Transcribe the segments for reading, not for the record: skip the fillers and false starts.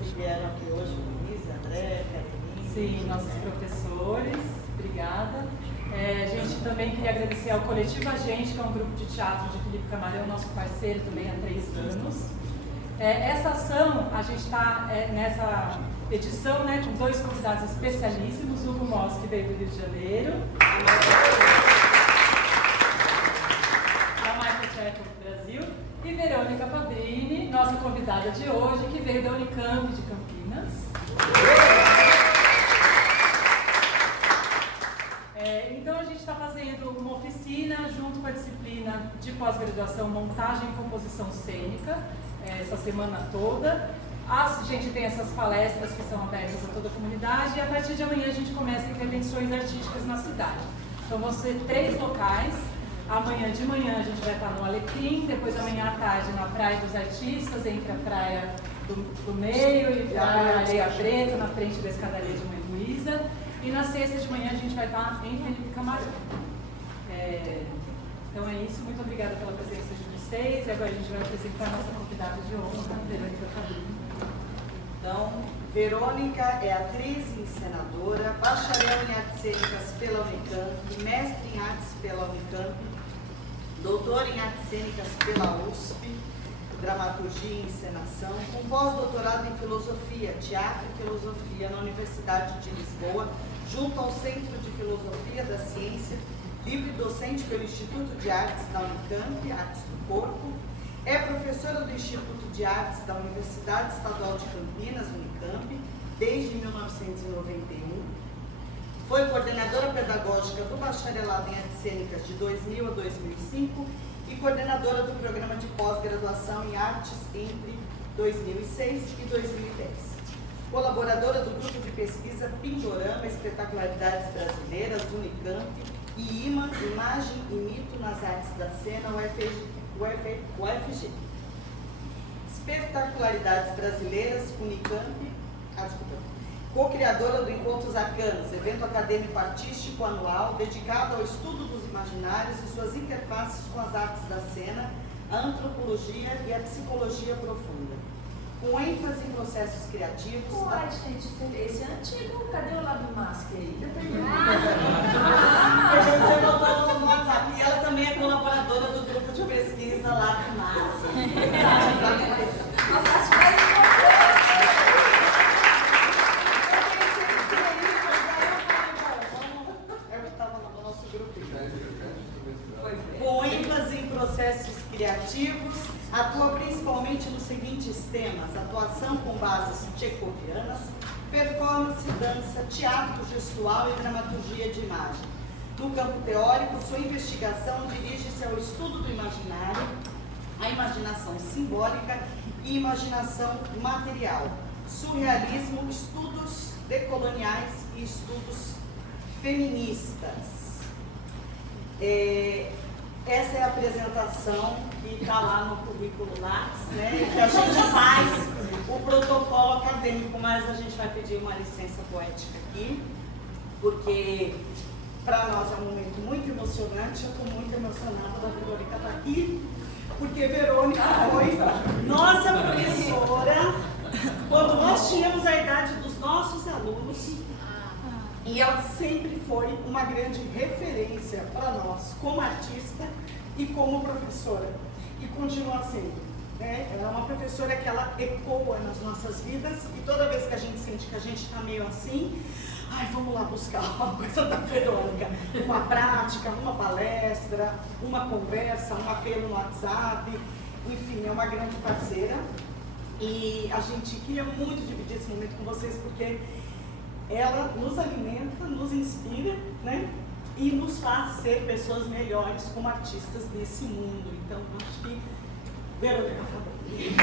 que vieram aqui hoje, Luiz, André, Caroline. Sim, nossos professores, obrigada. A gente também queria agradecer ao Coletivo A Gente, que é um grupo de teatro de Felipe Camarão, nosso parceiro também há 3 anos. Essa ação, a gente está nessa edição, né, com 2 convidados especialíssimos, Hugo Moss, que veio do Rio de Janeiro, da Michael Tcheco do Brasil, e Verônica Fabrini, nossa convidada de hoje, que veio da Unicamp de Campinas. Então a gente está fazendo uma oficina junto com a disciplina de pós-graduação Montagem e Composição Cênica, essa semana toda. A gente tem essas palestras que são abertas a toda a comunidade e a partir de amanhã a gente começa intervenções artísticas na cidade. Então vão ser 3 locais. Amanhã de manhã a gente vai estar no Alecrim, depois amanhã à tarde na Praia dos Artistas, entre a Praia do Meio e a Areia Preta, na frente da escadaria de Mãe Luísa. E na sexta de manhã a gente vai estar em Felipe Camarão. Então é isso, muito obrigada pela presença de vocês. E agora a gente vai apresentar a nossa convidada de honra, Verônica Fabrini. Então, Verônica é atriz e encenadora, bacharel em artes cênicas pela Unicamp, mestre em artes pela Unicamp, doutora em artes cênicas pela USP, dramaturgia e encenação, com pós-doutorado em filosofia, teatro e filosofia na Universidade de Lisboa, junto ao Centro de Filosofia da Ciência, livre docente pelo Instituto de Artes da Unicamp, Artes do Corpo, é professora do Instituto de Artes da Universidade Estadual de Campinas, Unicamp, desde 1991, foi coordenadora pedagógica do Bacharelado em Artes Cênicas de 2000 a 2005 e coordenadora do programa de pós-graduação em artes entre 2006 e 2010. Colaboradora do grupo de pesquisa Pindorama, Espetacularidades Brasileiras, Unicamp, e IMA, Imagem e Mito nas Artes da Cena, UFG. Espetacularidades Brasileiras, Unicamp, co-criadora do Encontros Arcanos, evento acadêmico artístico anual dedicado ao estudo dos imaginários e suas interfaces com as artes da cena, a antropologia e a psicologia profunda. Com ênfase em processos criativos... Uai, gente, esse é antigo. Cadê o lado mask aí? Você botou no WhatsApp. E ela também é colaboradora do grupo de pesquisa lá do Mask. Com ênfase em processos criativos, atua principalmente nos seguintes temas: atuação com bases tchecovianas, performance, dança, teatro gestual e dramaturgia de imagem. No campo teórico, sua investigação dirige-se ao estudo do imaginário, a imaginação simbólica e imaginação material, surrealismo, estudos decoloniais e estudos feministas. Essa é a apresentação que está lá no currículo Lattes, né? Que a gente faz o protocolo acadêmico, mas a gente vai pedir uma licença poética aqui, porque para nós é um momento muito emocionante. Eu estou muito emocionada da Verônica estar aqui, porque Verônica foi nossa professora quando nós tínhamos a idade dos nossos alunos. E ela sempre foi uma grande referência para nós, como artista e como professora. E continua sendo, né? Ela é uma professora que ela ecoa nas nossas vidas. E toda vez que a gente sente que a gente está meio assim, vamos lá buscar uma coisa da Verônica. Uma prática, uma palestra, uma conversa, um apelo no WhatsApp. Enfim, é uma grande parceira. E a gente queria muito dividir esse momento com vocês, porque ela nos alimenta, nos inspira, né? E nos faz ser pessoas melhores como artistas nesse mundo. Então, acho que Verônica Fabrini.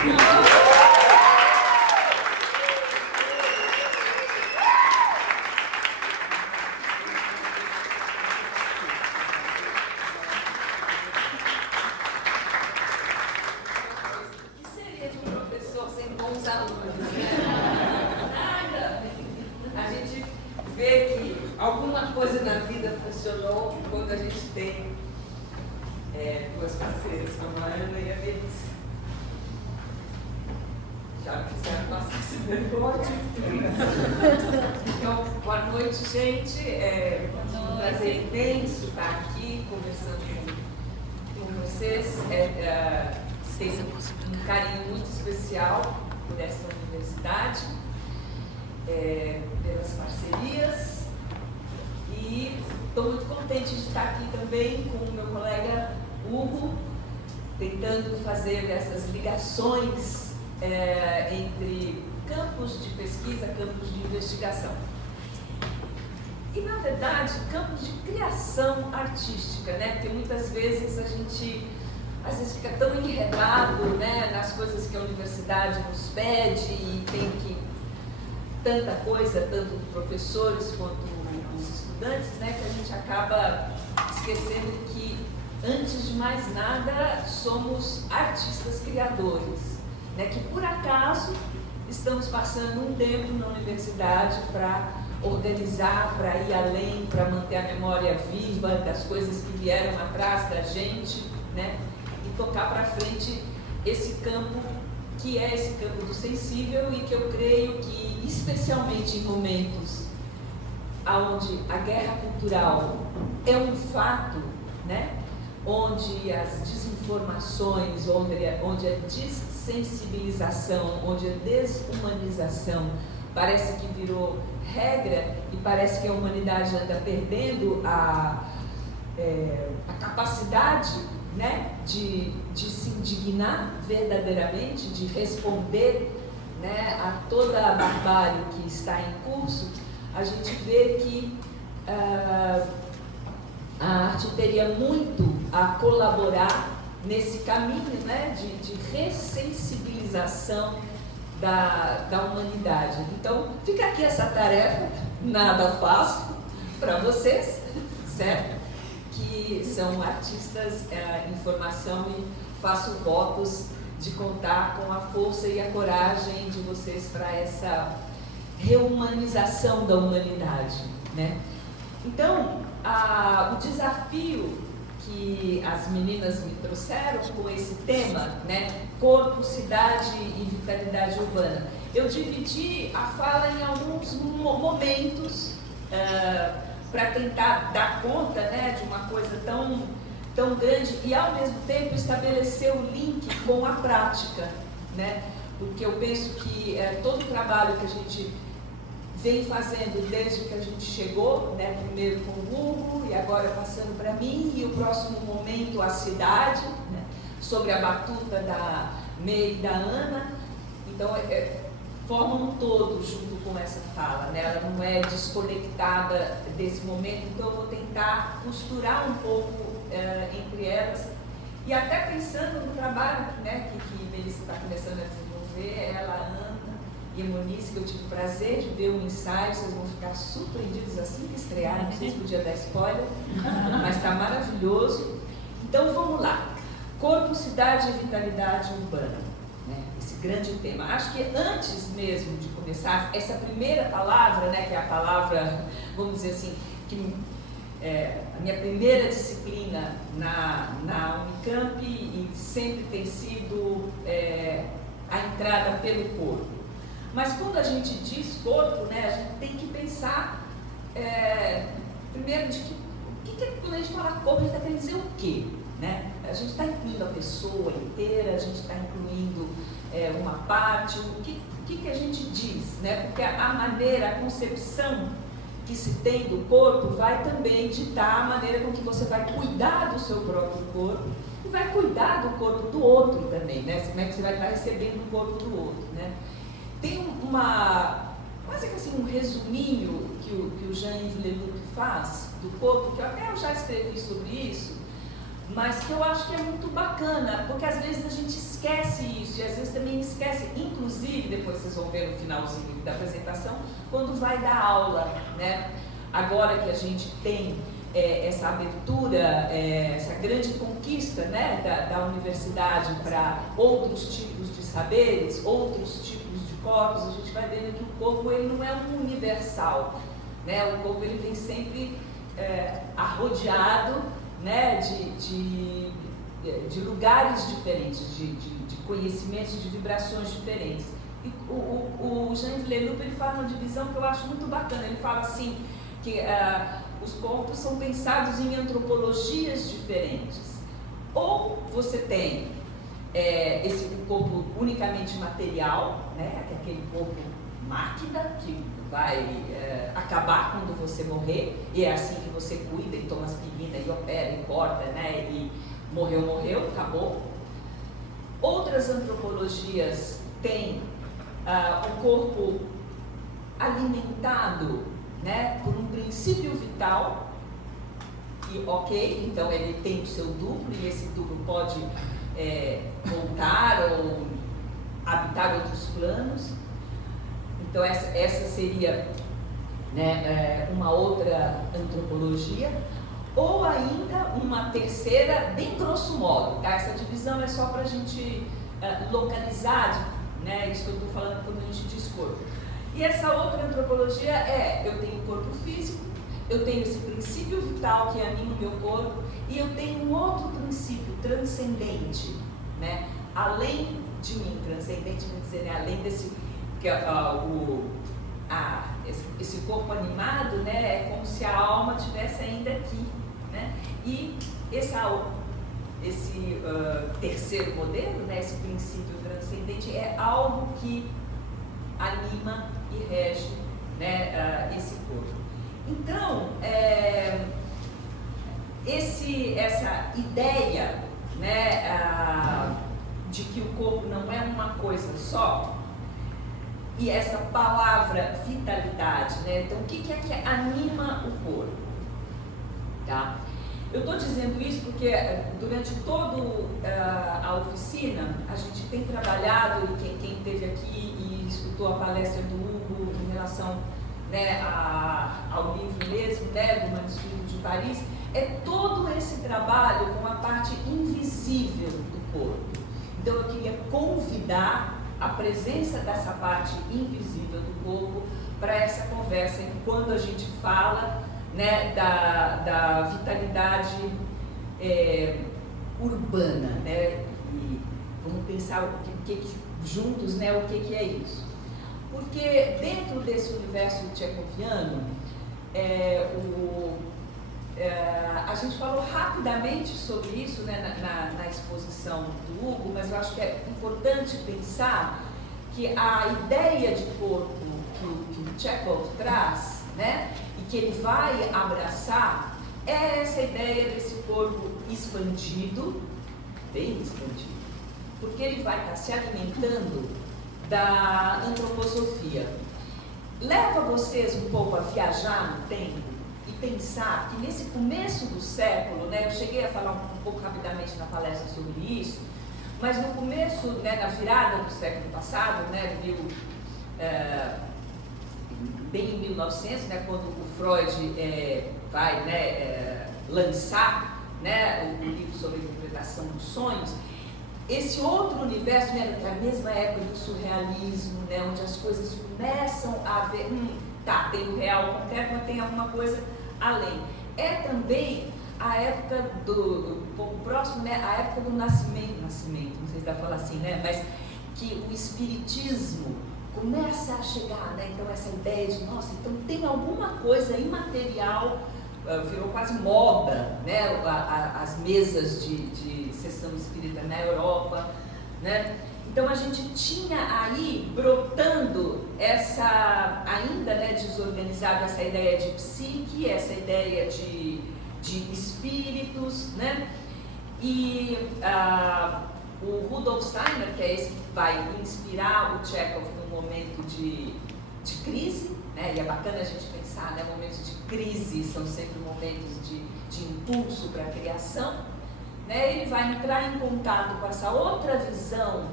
Quando a gente tem duas parceiras como a Ana e a Melissa. Já fizeram passar esse vergonha. Então, boa noite, gente. É um prazer imenso estar aqui conversando com vocês. Tenho um carinho muito especial por essa universidade, pelas parcerias, e estou muito contente de estar aqui também com o meu colega Hugo, tentando fazer essas ligações entre campos de pesquisa, campos de investigação. E, na verdade, campos de criação artística, né? Porque muitas vezes a gente fica tão enredado, né, nas coisas que a universidade nos pede e tem que tanta coisa, tanto professores quanto os estudantes, né, que a gente acaba esquecendo que, antes de mais nada, somos artistas criadores, né, que por acaso estamos passando um tempo na universidade para organizar, para ir além, para manter a memória viva das coisas que vieram atrás da gente, né, e tocar para frente esse campo que é esse campo do sensível, e que eu creio que, especialmente em momentos onde a guerra cultural é um fato, né, onde as desinformações, onde a dessensibilização, onde a desumanização parece que virou regra, e parece que a humanidade anda perdendo a capacidade, né, de se indignar verdadeiramente, de responder, né, a toda a barbárie que está em curso. A gente vê que a arte teria muito a colaborar nesse caminho, né, de ressensibilização da humanidade. Então, fica aqui essa tarefa, nada fácil para vocês, certo? Que são artistas em formação, e faço votos de contar com a força e a coragem de vocês para essa reumanização da humanidade, né? Então, o desafio que as meninas me trouxeram com esse tema, né, corpo, cidade e vitalidade urbana, eu dividi a fala em alguns momentos para tentar dar conta, né, de uma coisa tão grande, e ao mesmo tempo estabelecer o link com a prática, né? Porque eu penso que todo o trabalho que a gente vem fazendo desde que a gente chegou, né, primeiro com o Hugo e agora passando para mim, e o próximo momento a cidade, né, sobre a batuta da May e da Ana, então formam um todo junto com essa fala, né? Ela não é desconectada desse momento, então eu vou tentar costurar um pouco entre elas, e até pensando no trabalho, né, que Melissa está começando a desenvolver, ela, a Ana e a Moniz, que eu tive o prazer de ver o ensaio. Vocês vão ficar surpreendidos assim que estrear, não sei se podia dar spoiler, mas está maravilhoso. Então vamos lá, corpo, cidade e vitalidade urbana, né? Esse grande tema. Acho que antes mesmo de começar, essa primeira palavra, né, que é a palavra, vamos dizer assim, que a minha primeira disciplina na Unicamp, e sempre tem sido a entrada pelo corpo. Mas quando a gente diz corpo, né, a gente tem que pensar primeiro de quando a gente fala corpo, a gente está querendo dizer o quê? Né? A gente está incluindo a pessoa inteira, a gente está incluindo uma parte, o que a gente diz? Né? Porque a maneira, a concepção que se tem do corpo vai também ditar a maneira com que você vai cuidar do seu próprio corpo e vai cuidar do corpo do outro também, né? Como é que você vai estar recebendo o corpo do outro, né? Tem quase que assim, um resuminho que o Jean-Yves Leloup faz do corpo, que eu já escrevi sobre isso, mas que eu acho que é muito bacana, porque às vezes a gente esquece isso, e às vezes também esquece, inclusive, depois vocês vão ver no finalzinho da apresentação, quando vai dar aula, né? Agora que a gente tem essa abertura, essa grande conquista, né, da universidade para outros tipos de saberes, outros tipos de corpos, a gente vai vendo que o corpo ele não é um universal, né? O corpo ele vem sempre arrodeado, né, de lugares diferentes, de conhecimentos, de vibrações diferentes. E o Leloup, ele fala uma divisão que eu acho muito bacana. Ele fala assim, que os corpos são pensados em antropologias diferentes. Ou você tem esse corpo unicamente material, né, que é aquele corpo máquina, que vai acabar quando você morrer, e é assim que você cuida e toma aspirina e opera e corta, né, e morreu, acabou. Outras antropologias têm o corpo alimentado, né, por um princípio vital, e ok, então ele tem o seu duplo, e esse duplo pode voltar ou habitar outros planos. Então essa seria, né, uma outra antropologia, ou ainda uma terceira, bem grosso modo, tá? Essa divisão é só para a gente localizar, né, isso que eu estou falando quando a gente diz corpo. E essa outra antropologia eu tenho o corpo físico, eu tenho esse princípio vital que anima o meu corpo, e eu tenho um outro princípio transcendente, né? Além de mim, transcendente, quer dizer, né? Além desse, que esse corpo animado, né? É como se a alma estivesse ainda aqui, né? E esse terceiro modelo, né? Esse princípio transcendente é algo que anima e rege, né? Esse corpo. Então, essa ideia, né, de que o corpo não é uma coisa só, e essa palavra vitalidade, né? Então, o que é que anima o corpo? Tá? Eu estou dizendo isso porque durante toda a oficina a gente tem trabalhado, e quem esteve aqui e escutou a palestra do Hugo em relação, né, ao livro mesmo, né, do Manuscrito de Paris, é todo esse trabalho com a parte invisível do corpo. Então eu queria convidar a presença dessa parte invisível do corpo para essa conversa, quando a gente fala, né, da vitalidade urbana, né, e vamos pensar juntos, né, o que é isso. Porque dentro desse universo tchecoviano, a gente falou rapidamente sobre isso, né, na exposição do Hugo, mas eu acho que é importante pensar que a ideia de corpo que o Chekhov traz, né, e que ele vai abraçar, é essa ideia desse corpo expandido, bem expandido, porque ele vai estar se alimentando da antroposofia. Leva vocês um pouco a viajar no tempo e pensar que nesse começo do século, né, eu cheguei a falar um pouco rapidamente na palestra sobre isso, mas no começo, né, na virada do século passado, né, bem em 1900, né, quando o Freud vai, né, lançar, né, o livro sobre a interpretação dos sonhos, esse outro universo, né, é a mesma época do surrealismo, né, onde as coisas começam a ver, tem o real concreto, mas tem alguma coisa além. É também a época um pouco próximo, né, a época do nascimento, não sei se dá para falar assim, né, mas que o espiritismo começa a chegar, né, então essa ideia de, nossa, então tem alguma coisa imaterial, virou quase moda, né, as mesas de sessão espírita na Europa, né? Então a gente tinha aí brotando essa, ainda, né, desorganizada, essa ideia de psique, essa ideia de espíritos, né? E o Rudolf Steiner, que é esse que vai inspirar o Chekhov num momento de crise, né? E é bacana a gente pensar, né, momentos de crise são sempre momentos de impulso para a criação, né? Ele vai entrar em contato com essa outra visão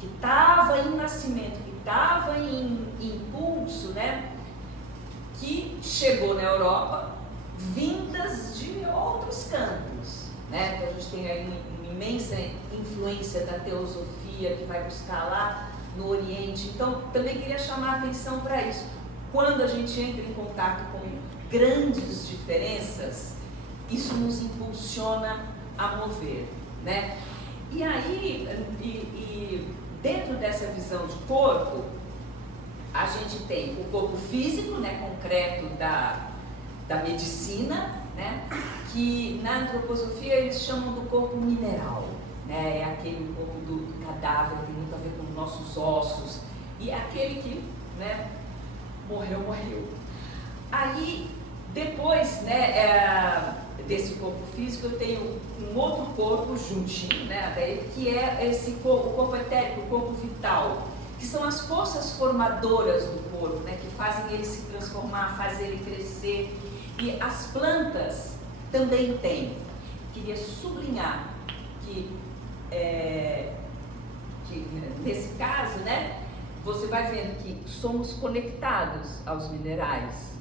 que estava em nascimento, que estava em impulso, né? Que chegou na Europa, vindas de outros campos, né? Então a gente tem aí uma imensa influência da teosofia que vai buscar lá no Oriente. Então também queria chamar a atenção para isso. Quando a gente entra em contato com grandes diferenças, isso nos impulsiona a mover, né? E aí, dentro dessa visão de corpo, a gente tem o corpo físico, né, concreto da medicina, né, que na antroposofia eles chamam do corpo mineral, né, é aquele corpo do cadáver que tem muito a ver com os nossos ossos, e é aquele que, né, morreu. Aí, depois, né, desse corpo físico, eu tenho um outro corpo juntinho, né, daí, que é esse corpo, o corpo etérico, o corpo vital, que são as forças formadoras do corpo, né, que fazem ele se transformar, fazem ele crescer. E as plantas também têm. Queria sublinhar que nesse caso, né, você vai vendo que somos conectados aos minerais,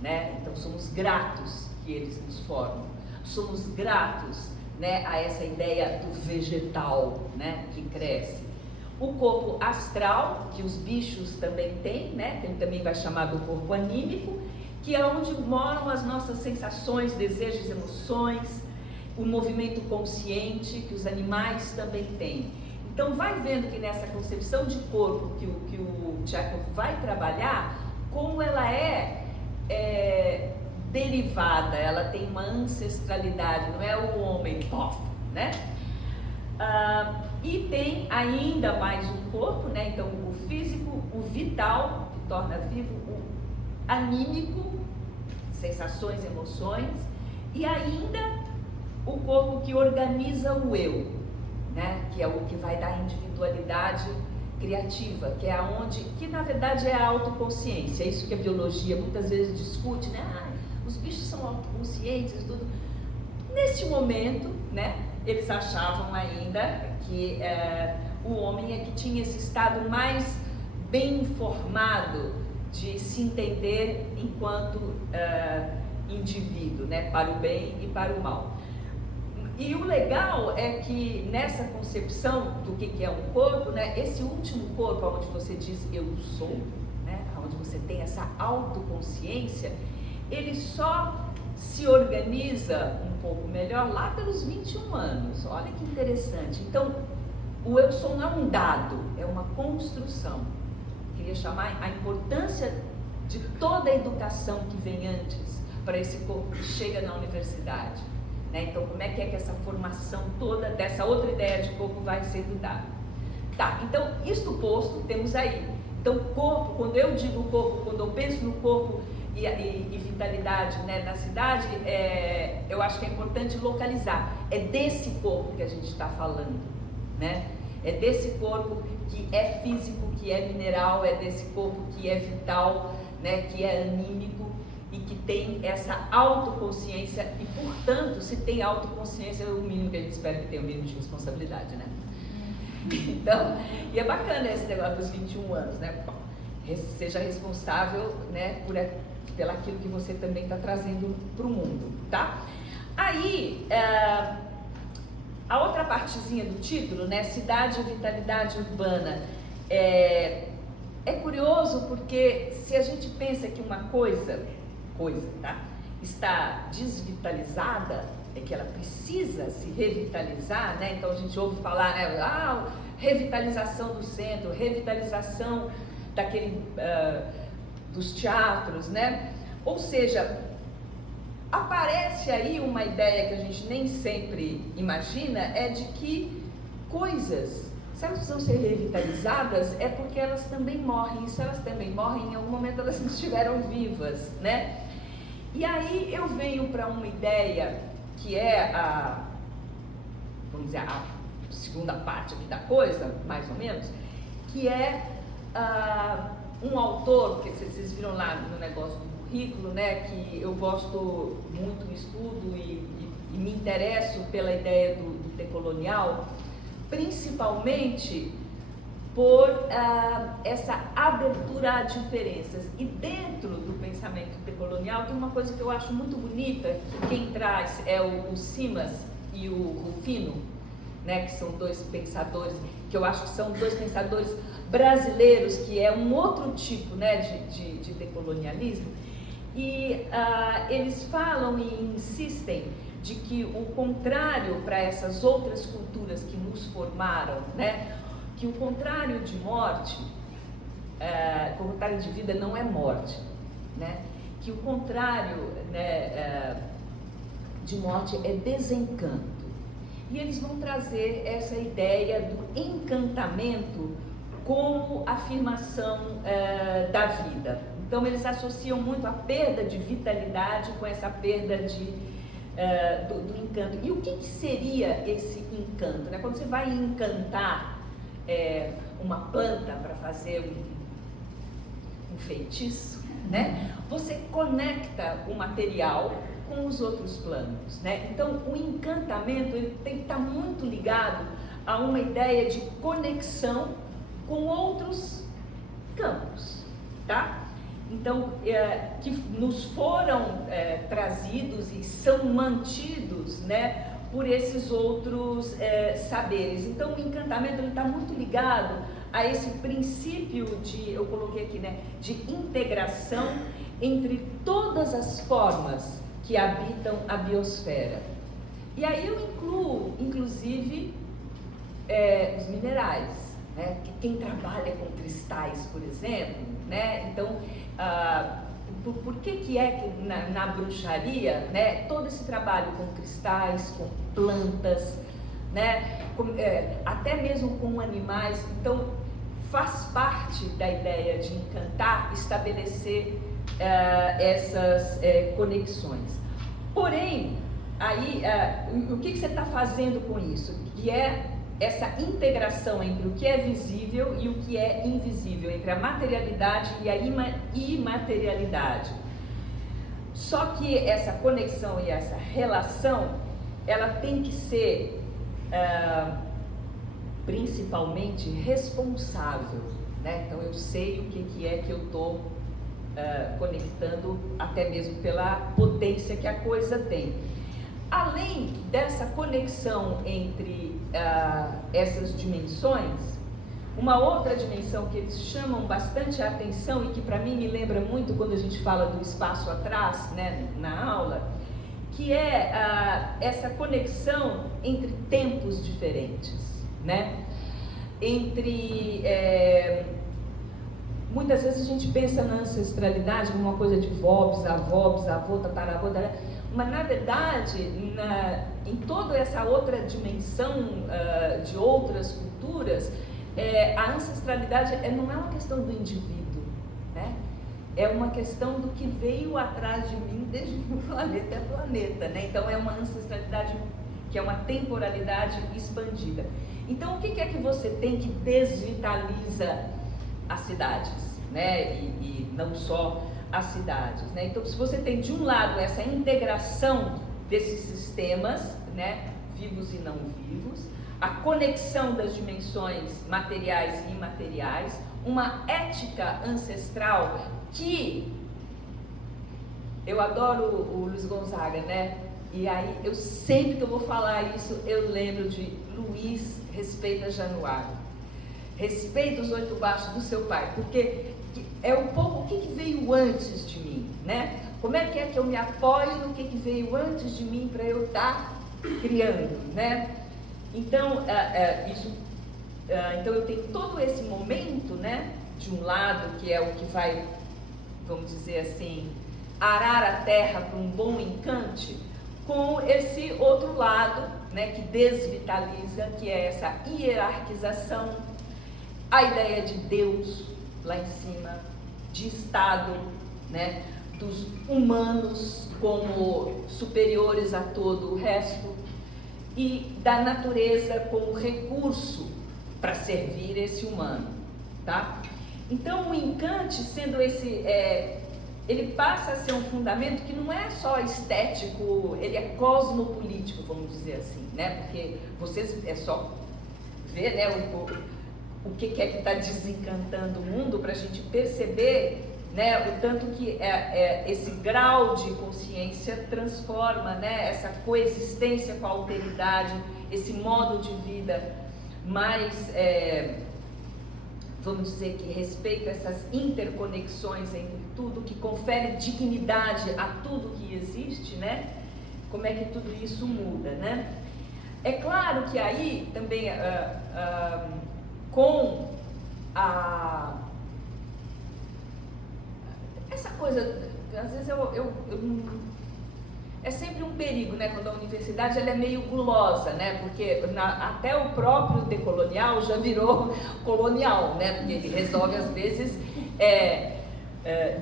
né? Então somos gratos que eles nos formam, somos gratos, né, a essa ideia do vegetal, né, que cresce. O corpo astral, que os bichos também têm, né, que ele também vai chamar do corpo anímico, que é onde moram as nossas sensações, desejos, emoções, o movimento consciente que os animais também têm. Então vai vendo que nessa concepção de corpo que o Chekhov vai trabalhar, como ela é derivada, ela tem uma ancestralidade, não é o homem pop, né? E tem ainda mais um corpo, né? Então o físico, o vital, que torna vivo, o anímico, sensações, emoções, e ainda o corpo que organiza o eu, né? Que é o que vai dar individualidade criativa, que é aonde, que na verdade é a autoconsciência, é isso que a biologia muitas vezes discute, né? Os bichos são autoconscientes, tudo. Neste momento, né, eles achavam ainda que o homem é que tinha esse estado mais bem informado de se entender enquanto indivíduo, né, para o bem e para o mal. E o legal é que nessa concepção do que é um corpo, né, esse último corpo, onde você diz eu sou, né, onde você tem essa autoconsciência, ele só se organiza um pouco melhor lá pelos 21 anos. Olha que interessante. Então, o eu sou não é um dado, é uma construção. Queria chamar a importância de toda a educação que vem antes para esse corpo que chega na universidade. Né? Então, como é que essa formação toda dessa outra ideia de corpo vai sendo dada? Tá, então, isto posto, temos aí. Então, corpo, quando eu digo corpo, quando eu penso no corpo e vitalidade, né, na cidade, eu acho que é importante localizar. É desse corpo que a gente está falando, né? É desse corpo que é físico, que é mineral, é desse corpo que é vital, né, que é anímico e que tem essa autoconsciência e, portanto, se tem autoconsciência, o mínimo que a gente espera que tenha o mínimo de responsabilidade, né? Então, e é bacana esse negócio dos 21 anos, né? Seja responsável, né, pelaquilo que você também está trazendo para o mundo, tá? Aí, a outra partezinha do título, né, cidade e vitalidade urbana, é curioso porque se a gente pensa que uma coisa, tá, está desvitalizada, é que ela precisa se revitalizar, né? Então a gente ouve falar, né, revitalização do centro, revitalização dos teatros, né? Ou seja, aparece aí uma ideia que a gente nem sempre imagina, é de que coisas, se elas precisam ser revitalizadas, é porque elas também morrem, e se elas também morrem, em algum momento elas não estiveram vivas, né? E aí eu venho para uma ideia que é vamos dizer, a segunda parte aqui da coisa, mais ou menos, que é um autor, que vocês viram lá no negócio do currículo, né, que eu gosto muito, estudo e me interesso pela ideia do decolonial, principalmente por essa abertura a diferenças. E dentro do pensamento decolonial tem uma coisa que eu acho muito bonita, que quem traz é o Simas e o Rufino, né, que são dois pensadores, que eu acho que são dois pensadores brasileiros, que é um outro tipo, né, de decolonialismo, e eles falam e insistem de que o contrário para essas outras culturas que nos formaram, né, que o contrário de morte, contrário de vida não é morte, né? Que o contrário, né, de morte é desencanto. E eles vão trazer essa ideia do encantamento como afirmação da vida. Então eles associam muito a perda de vitalidade com essa perda do encanto. E o que seria esse encanto, né? Quando você vai encantar uma planta para fazer um feitiço, né? Você conecta o material com os outros planos, né? Então o encantamento ele tem que estar muito ligado a uma ideia de conexão com outros campos, tá? Então, que nos foram trazidos e são mantidos, né, por esses outros saberes. Então, o encantamento está muito ligado a esse princípio eu coloquei aqui, né, de integração entre todas as formas que habitam a biosfera. E aí eu incluo, inclusive, os minerais, né? Quem trabalha com cristais, por exemplo, né? Então, por que é que na bruxaria, né, todo esse trabalho com cristais, com plantas, né, até mesmo com animais, então faz parte da ideia de encantar, estabelecer essas conexões. Porém, aí, o que você está fazendo com isso? Que é essa integração entre o que é visível e o que é invisível, entre a materialidade e a imaterialidade. Só que essa conexão e essa relação, ela tem que ser principalmente responsável, né? Então eu sei o que é que eu estou conectando, até mesmo pela potência que a coisa tem. Além dessa conexão entre essas dimensões, uma outra dimensão que eles chamam bastante a atenção e que para mim me lembra muito quando a gente fala do espaço atrás, né, na aula, que é essa conexão entre tempos diferentes, né? Entre muitas vezes a gente pensa na ancestralidade como uma coisa de vó, bisavó, tataravô, mas na verdade, em toda essa outra dimensão de outras culturas, a ancestralidade não é uma questão do indivíduo, né? É uma questão do que veio atrás de mim desde o planeta é planeta, né? Então é uma ancestralidade que é uma temporalidade expandida. Então o que é que você tem que desvitaliza as cidades, né? E não só as cidades, né? Então se você tem de um lado essa integração desses sistemas, né, vivos e não vivos, a conexão das dimensões materiais e imateriais, uma ética ancestral que eu adoro o Luiz Gonzaga, né? E aí eu sempre que eu vou falar isso, eu lembro de Luiz, respeita Januário, respeita os 8 baixos do seu pai, porque é um pouco o que veio antes de mim, né? Como é que eu me apoio no que veio antes de mim para eu estar criando, né? Então, então eu tenho todo esse momento, né? De um lado que é o que vai, vamos dizer assim, arar a terra para um bom encante, com esse outro lado, né? Que desvitaliza, que é essa hierarquização, a ideia de Deus lá em cima, de Estado, né? Dos humanos como superiores a todo o resto e da natureza como recurso para servir esse humano, tá? Então o encante, sendo esse, ele passa a ser um fundamento que não é só estético, ele é cosmopolítico, vamos dizer assim, né? Porque vocês é só ver, né, o que é que está desencantando o mundo para a gente perceber, né, o tanto que esse grau de consciência transforma, né, essa coexistência com a alteridade, esse modo de vida mais, vamos dizer, que respeita essas interconexões entre tudo, que confere dignidade a tudo que existe, né? Como é que tudo isso muda, né? É claro que aí também com coisa, às vezes é sempre um perigo, né, quando a universidade ela é meio gulosa, né, porque até o próprio decolonial já virou colonial, né, porque ele resolve às vezes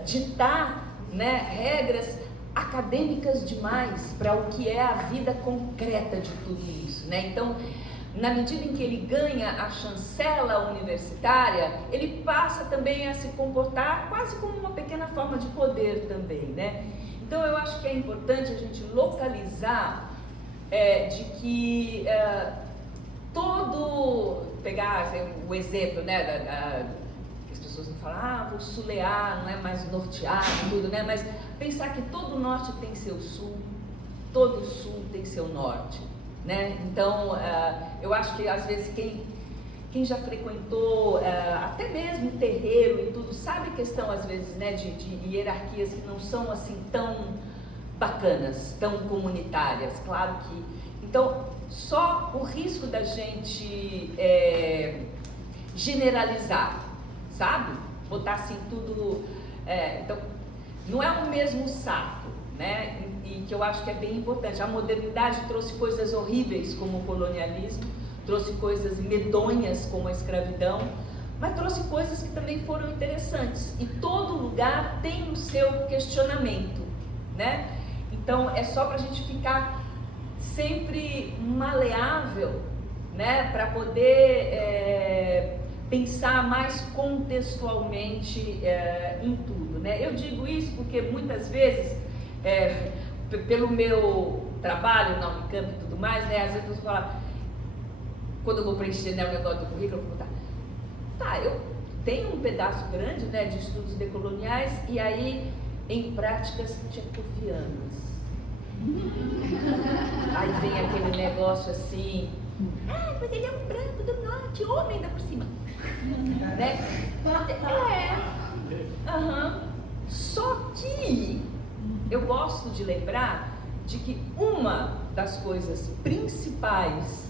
ditar, né, regras acadêmicas demais para o que é a vida concreta de tudo isso, né. Então, na medida em que ele ganha a chancela universitária, ele passa também a se comportar quase como uma pequena forma de poder também, né. Então eu acho que é importante a gente localizar de que pegar assim, o exemplo, né, que as pessoas não falam, vou sulear, não é mais nortear e tudo, né, mas pensar que todo norte tem seu sul, todo sul tem seu norte, né, então eu acho que às vezes quem já frequentou até mesmo terreiro e tudo, sabe questão às vezes, né, de hierarquias que não são assim tão bacanas, tão comunitárias, claro que, então só o risco da gente generalizar, sabe, botar assim tudo, então não é o mesmo saco, né, e que eu acho que é bem importante. A modernidade trouxe coisas horríveis como o colonialismo, trouxe coisas medonhas como a escravidão, mas trouxe coisas que também foram interessantes. E todo lugar tem o seu questionamento, né? Então é só para a gente ficar sempre maleável, né? Para poder pensar mais contextualmente em tudo, né? Eu digo isso porque muitas vezes, pelo meu trabalho na Unicamp e tudo mais, né? Às vezes você fala, quando eu vou preencher, né, o negócio do currículo, eu vou botar, eu tenho um pedaço grande, né, de estudos decoloniais e aí em práticas tchecovianas. Aí vem aquele negócio assim, mas ele é um branco do norte, homem ainda por cima, né? Só que eu gosto de lembrar de que uma das coisas principais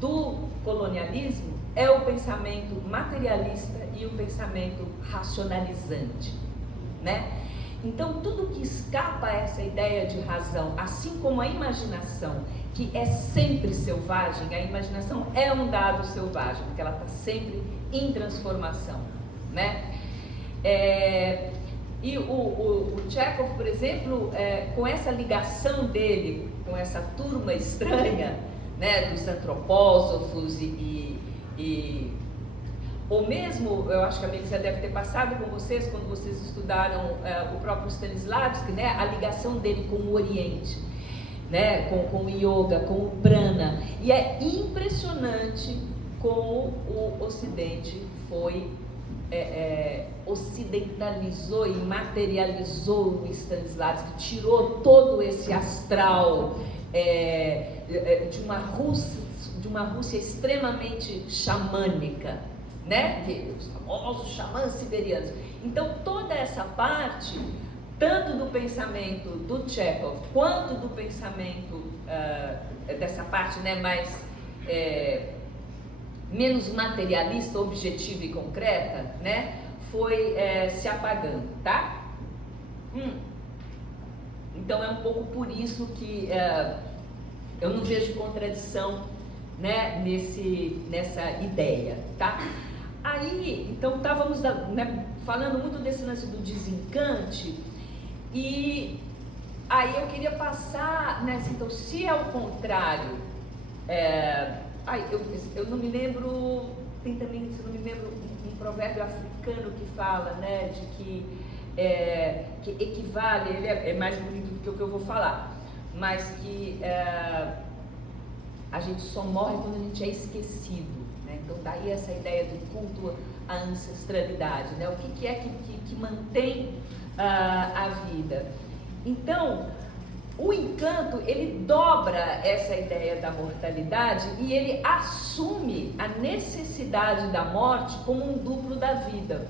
do colonialismo é o pensamento materialista e o pensamento racionalizante, né? Então tudo que escapa a essa ideia de razão, assim como a imaginação, que é sempre selvagem, a imaginação é um dado selvagem, porque ela está sempre em transformação, né? E o Chekhov, por exemplo, com essa ligação dele com essa turma estranha, né, dos antropósofos ou mesmo, eu acho que a Melissa deve ter passado com vocês quando vocês estudaram o próprio Stanislavski, né, a ligação dele com o Oriente, né, com o Yoga, com o Prana, e é impressionante como o Ocidente foi ocidentalizou e materializou o Stanislavski, tirou todo esse astral de uma Rússia extremamente xamânica, né? Os famosos xamãs siberianos. Então toda essa parte, tanto do pensamento do Chekhov quanto do pensamento dessa parte, né, mais menos materialista, objetiva e concreta, né, foi se apagando, tá? Então é um pouco por isso que eu não vejo contradição, né, nessa ideia, tá? Aí, então estávamos, né, falando muito desse lance do desencante, e aí eu queria passar nessa, então, se é o contrário, eu não me lembro, tem também, se não me lembro, um provérbio africano que fala, né, de que equivale, ele é mais bonito do que o que eu vou falar, mas que a gente só morre quando a gente é esquecido, né? Então daí essa ideia do culto à ancestralidade, né? O que é que mantém a vida? Então, o encanto, ele dobra essa ideia da mortalidade e ele assume a necessidade da morte como um duplo da vida.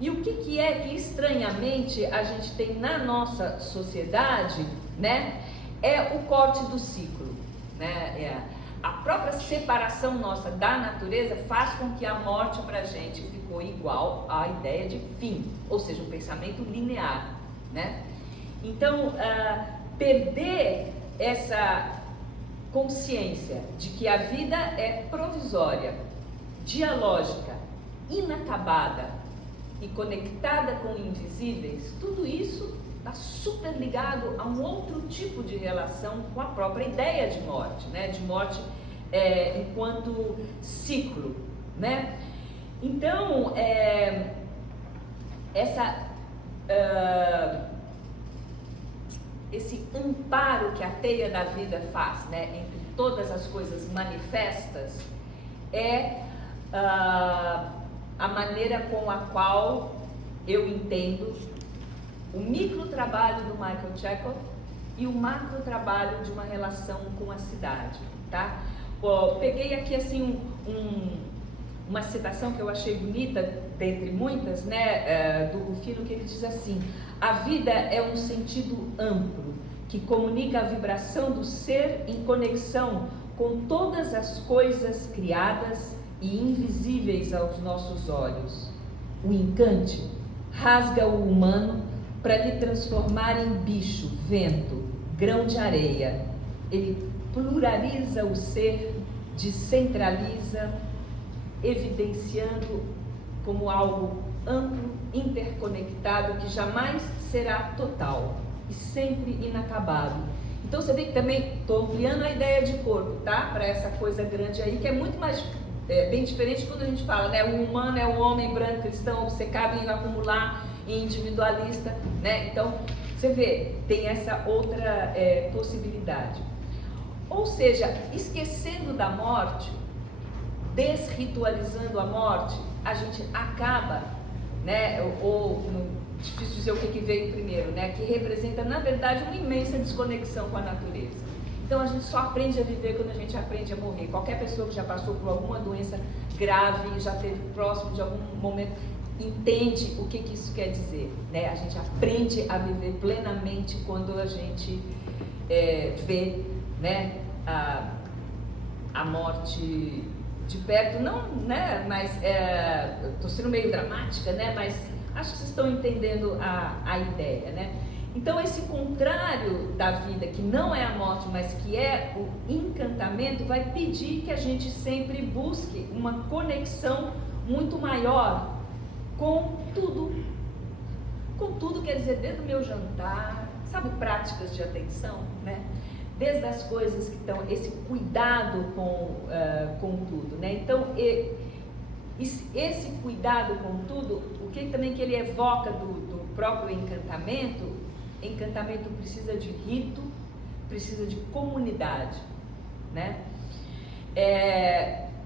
E o que é que estranhamente a gente tem na nossa sociedade, né? É o corte do ciclo, né? A própria separação nossa da natureza faz com que a morte para a gente ficou igual à ideia de fim, ou seja, um pensamento linear. né? Então, perder essa consciência de que a vida é provisória, dialógica, inacabada e conectada com invisíveis, tudo isso está super ligado a um outro tipo de relação com a própria ideia de morte, né? De morte enquanto ciclo, né? Então, esse amparo que a teia da vida faz, né, entre todas as coisas manifestas, é a maneira com a qual eu entendo o micro trabalho do Michael Chekhov e o macro trabalho de uma relação com a cidade, tá? Peguei aqui assim uma citação que eu achei bonita, dentre muitas, né, do Rufino, que ele diz assim: a vida é um sentido amplo que comunica a vibração do ser em conexão com todas as coisas criadas e invisíveis aos nossos olhos. O encante rasga o humano para lhe transformar em bicho, vento, grão de areia. Ele pluraliza o ser, descentraliza, evidenciando como algo amplo, interconectado, que jamais será total e sempre inacabado. Então você vê que também estou ampliando a ideia de corpo, tá? Para essa coisa grande aí, que é muito mais, bem diferente quando a gente fala, né? O humano é o homem branco, cristão, obcecado em acumular, em individualista, né? Então, você vê, tem essa outra possibilidade. Ou seja, esquecendo da morte, desritualizando a morte, a gente acaba, né, difícil dizer o que veio primeiro, né, que representa, na verdade, uma imensa desconexão com a natureza. Então, a gente só aprende a viver quando a gente aprende a morrer. Qualquer pessoa que já passou por alguma doença grave, já esteve próximo de algum momento, entende o que isso quer dizer, né? A gente aprende a viver plenamente quando a gente vê, né, a morte de perto, não, né, mas estou sendo meio dramática, né, mas acho que vocês estão entendendo a ideia, né? Então, esse contrário da vida, que não é a morte, mas que é o encantamento, vai pedir que a gente sempre busque uma conexão muito maior com tudo. Com tudo quer dizer, desde o meu jantar, sabe, práticas de atenção, né? Desde as coisas que estão, esse cuidado com tudo, né? Então, esse cuidado com tudo, o que também que ele evoca do próprio encantamento precisa de rito, precisa de comunidade, né?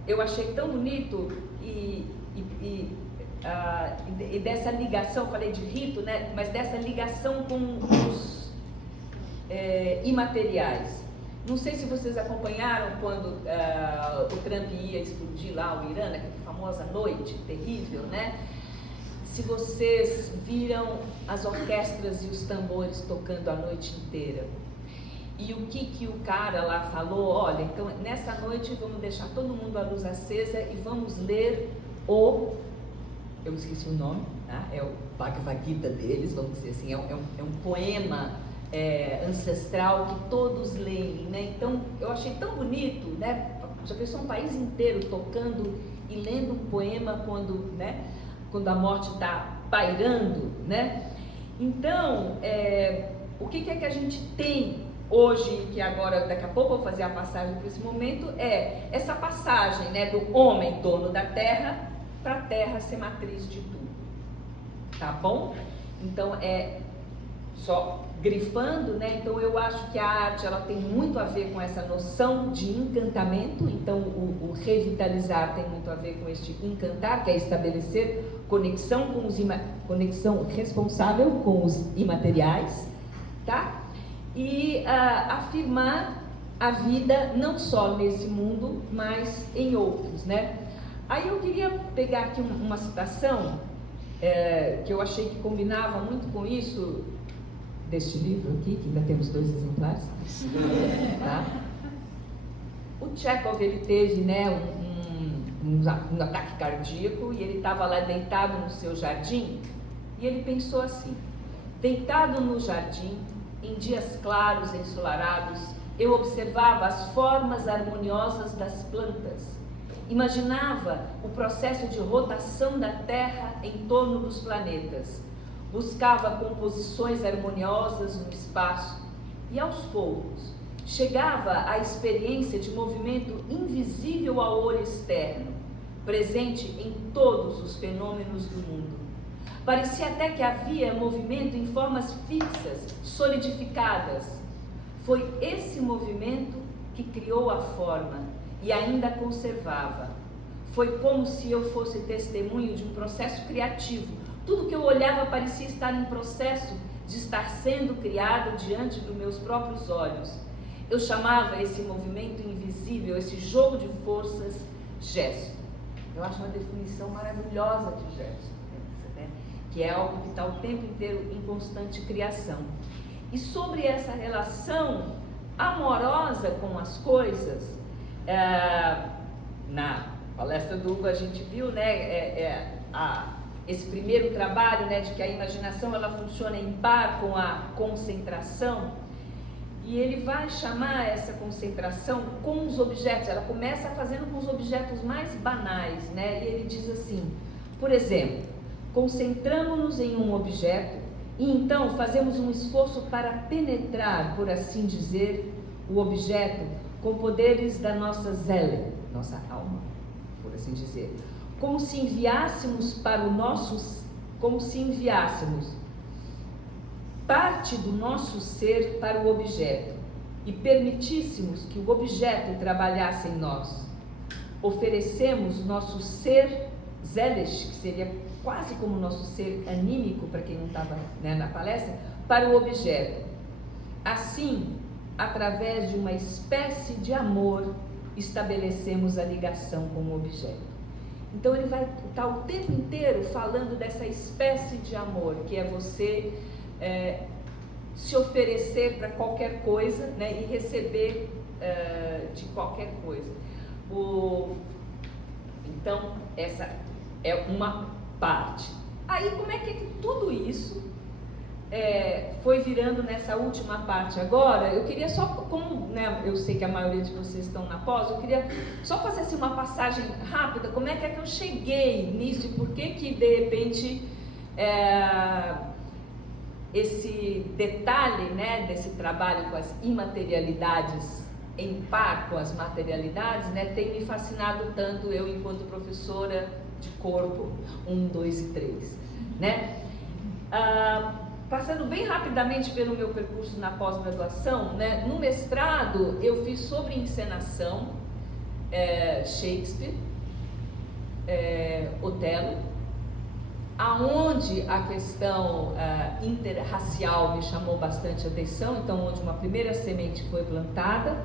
Eu achei tão bonito e dessa ligação, falei de rito, né? Mas dessa ligação com os imateriais. Não sei se vocês acompanharam quando o Trump ia explodir lá o Irã, naquela famosa noite terrível, né? Se vocês viram as orquestras e os tambores tocando a noite inteira. E o que o cara lá falou: olha, então nessa noite vamos deixar todo mundo a luz acesa e vamos ler eu esqueci o nome, tá? É o Bhagavad Gita deles, vamos dizer assim, é um poema ancestral que todos leem, né? Então eu achei tão bonito, né? Já pensou um país inteiro tocando e lendo um poema quando a morte está pairando, né? Então, o que é que a gente tem hoje, que agora, daqui a pouco eu vou fazer a passagem para esse momento, essa passagem, né, do homem dono da terra para a terra ser matriz de tudo, tá bom? Então, só grifando, né? Então eu acho que a arte, ela tem muito a ver com essa noção de encantamento. Então o revitalizar tem muito a ver com este encantar, que é estabelecer conexão conexão responsável com os imateriais, tá? E afirmar a vida não só nesse mundo, mas em outros, né? Aí eu queria pegar aqui uma citação que eu achei que combinava muito com isso, deste livro aqui, que ainda temos 2 exemplares. Tá? O Chekhov, ele teve, né, um ataque cardíaco e ele estava lá deitado no seu jardim e ele pensou assim: Deitado no jardim, em dias claros, ensolarados, eu observava as formas harmoniosas das plantas. Imaginava o processo de rotação da Terra em torno dos planetas. Buscava composições harmoniosas no espaço e, aos poucos, chegava à experiência de movimento invisível ao olho externo, presente em todos os fenômenos do mundo. Parecia até que havia movimento em formas fixas, solidificadas. Foi esse movimento que criou a forma e ainda a conservava. Foi como se eu fosse testemunho de um processo criativo. Tudo que eu olhava parecia estar em processo de estar sendo criado diante dos meus próprios olhos. Eu chamava esse movimento invisível, esse jogo de forças, gesto. Eu acho uma definição maravilhosa de gesto, né? Que é algo que está o tempo inteiro em constante criação. E sobre essa relação amorosa com as coisas, na palestra do Hugo a gente viu, né, esse primeiro trabalho, né, de que a imaginação ela funciona em par com a concentração, e ele vai chamar essa concentração com os objetos. Ela começa fazendo com os objetos mais banais, né, e ele diz assim, por exemplo, concentramos-nos em um objeto e então fazemos um esforço para penetrar, por assim dizer, o objeto com poderes da nossa zele, nossa alma, por assim dizer, como se enviássemos parte do nosso ser para o objeto e permitíssemos que o objeto trabalhasse em nós. Oferecemos nosso ser zelish, que seria quase como o nosso ser anímico, para quem não estava, né, na palestra, para o objeto. Assim, através de uma espécie de amor, estabelecemos a ligação com o objeto. Então ele vai estar o tempo inteiro falando dessa espécie de amor, que é você se oferecer para qualquer coisa, né, e receber de qualquer coisa. Então, essa é uma parte. Aí, como é que tudo isso foi virando nessa última parte agora? Eu queria só, como, né, eu sei que a maioria de vocês estão na pós, eu queria só fazer assim, uma passagem rápida, como é que eu cheguei nisso e por que de repente esse detalhe, né, desse trabalho com as imaterialidades em par com as materialidades, né, tem me fascinado tanto, eu enquanto professora de corpo 1, 2 e 3, né? Passando bem rapidamente pelo meu percurso na pós-graduação, né, no mestrado eu fiz sobre encenação, Shakespeare, Otelo, aonde a questão interracial me chamou bastante atenção, então onde uma primeira semente foi plantada,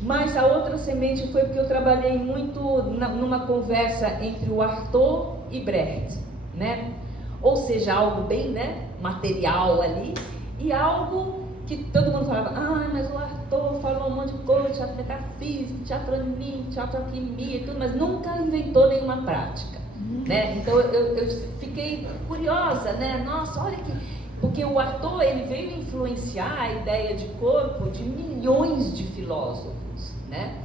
mas a outra semente foi porque eu trabalhei muito numa conversa entre o Artaud e Brecht, né? Ou seja, algo bem, né, material ali, e algo que todo mundo falava, mas o Artaud falou um monte de coisa, teatro metafísico, teatro anímico, teatro alquimia e tudo, mas nunca inventou nenhuma prática, né? Então eu fiquei curiosa, né? Nossa, olha que... Porque o Artaud, ele veio influenciar a ideia de corpo de milhões de filósofos, né?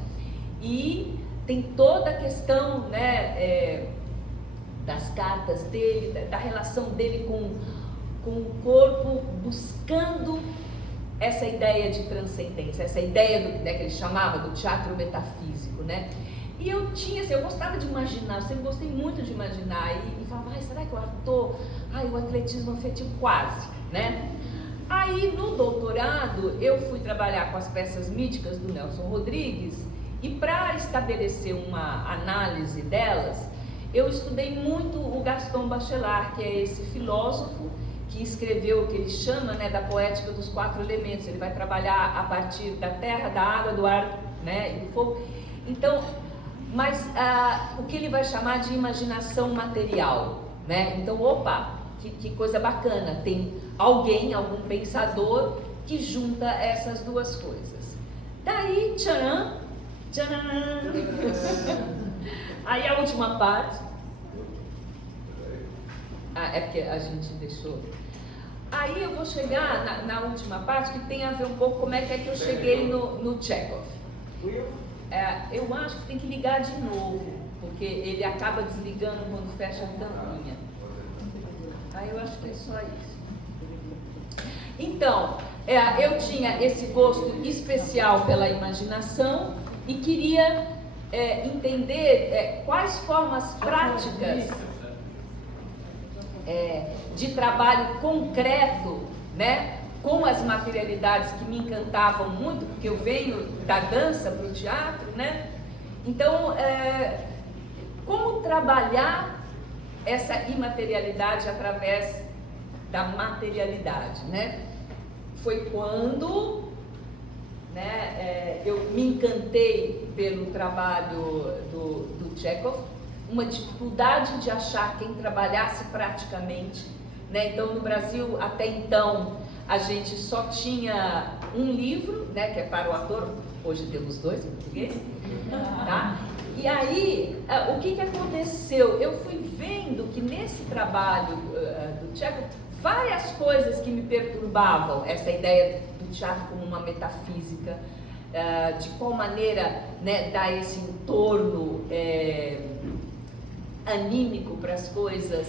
E tem toda a questão, né, das cartas dele, da relação dele com o corpo, buscando essa ideia de transcendência, essa ideia né, que ele chamava do teatro metafísico, né? E eu tinha, assim, eu gostava de imaginar, eu sempre gostei muito de imaginar, e falava, será que o Artaud, o atletismo afetivo quase, né? Aí no doutorado eu fui trabalhar com as peças míticas do Nelson Rodrigues, e para estabelecer uma análise delas, eu estudei muito o Gaston Bachelard, que é esse filósofo que escreveu o que ele chama, né, da poética dos 4 elementos. Ele vai trabalhar a partir da terra, da água, do ar, né, e do fogo. Então, mas o que ele vai chamar de imaginação material, né? Então, que coisa bacana, tem algum pensador que junta essas duas coisas. Daí, tcharam, aí a última parte, é porque a gente deixou. Aí eu vou chegar na última parte, que tem a ver um pouco como é que eu cheguei no Chekhov. Eu acho que tem que ligar de novo, porque ele acaba desligando quando fecha a tampinha. Aí eu acho que é só isso. Então, eu tinha esse gosto especial pela imaginação e queria entender quais formas práticas de trabalho concreto, né, com as materialidades que me encantavam muito, porque eu venho da dança para o teatro, né? Então, como trabalhar essa imaterialidade através da materialidade, né? Foi quando, né, eu me encantei pelo trabalho do Chekhov, uma dificuldade de achar quem trabalhasse praticamente, né? Então, no Brasil, até então, a gente só tinha um livro, né, que é para o ator, hoje temos 2 em português, tá? E aí, o que aconteceu? Eu fui vendo que nesse trabalho do Chekhov, várias coisas que me perturbavam, essa ideia do teatro como uma metafísica, de qual maneira, né, dar esse entorno anímico para as coisas,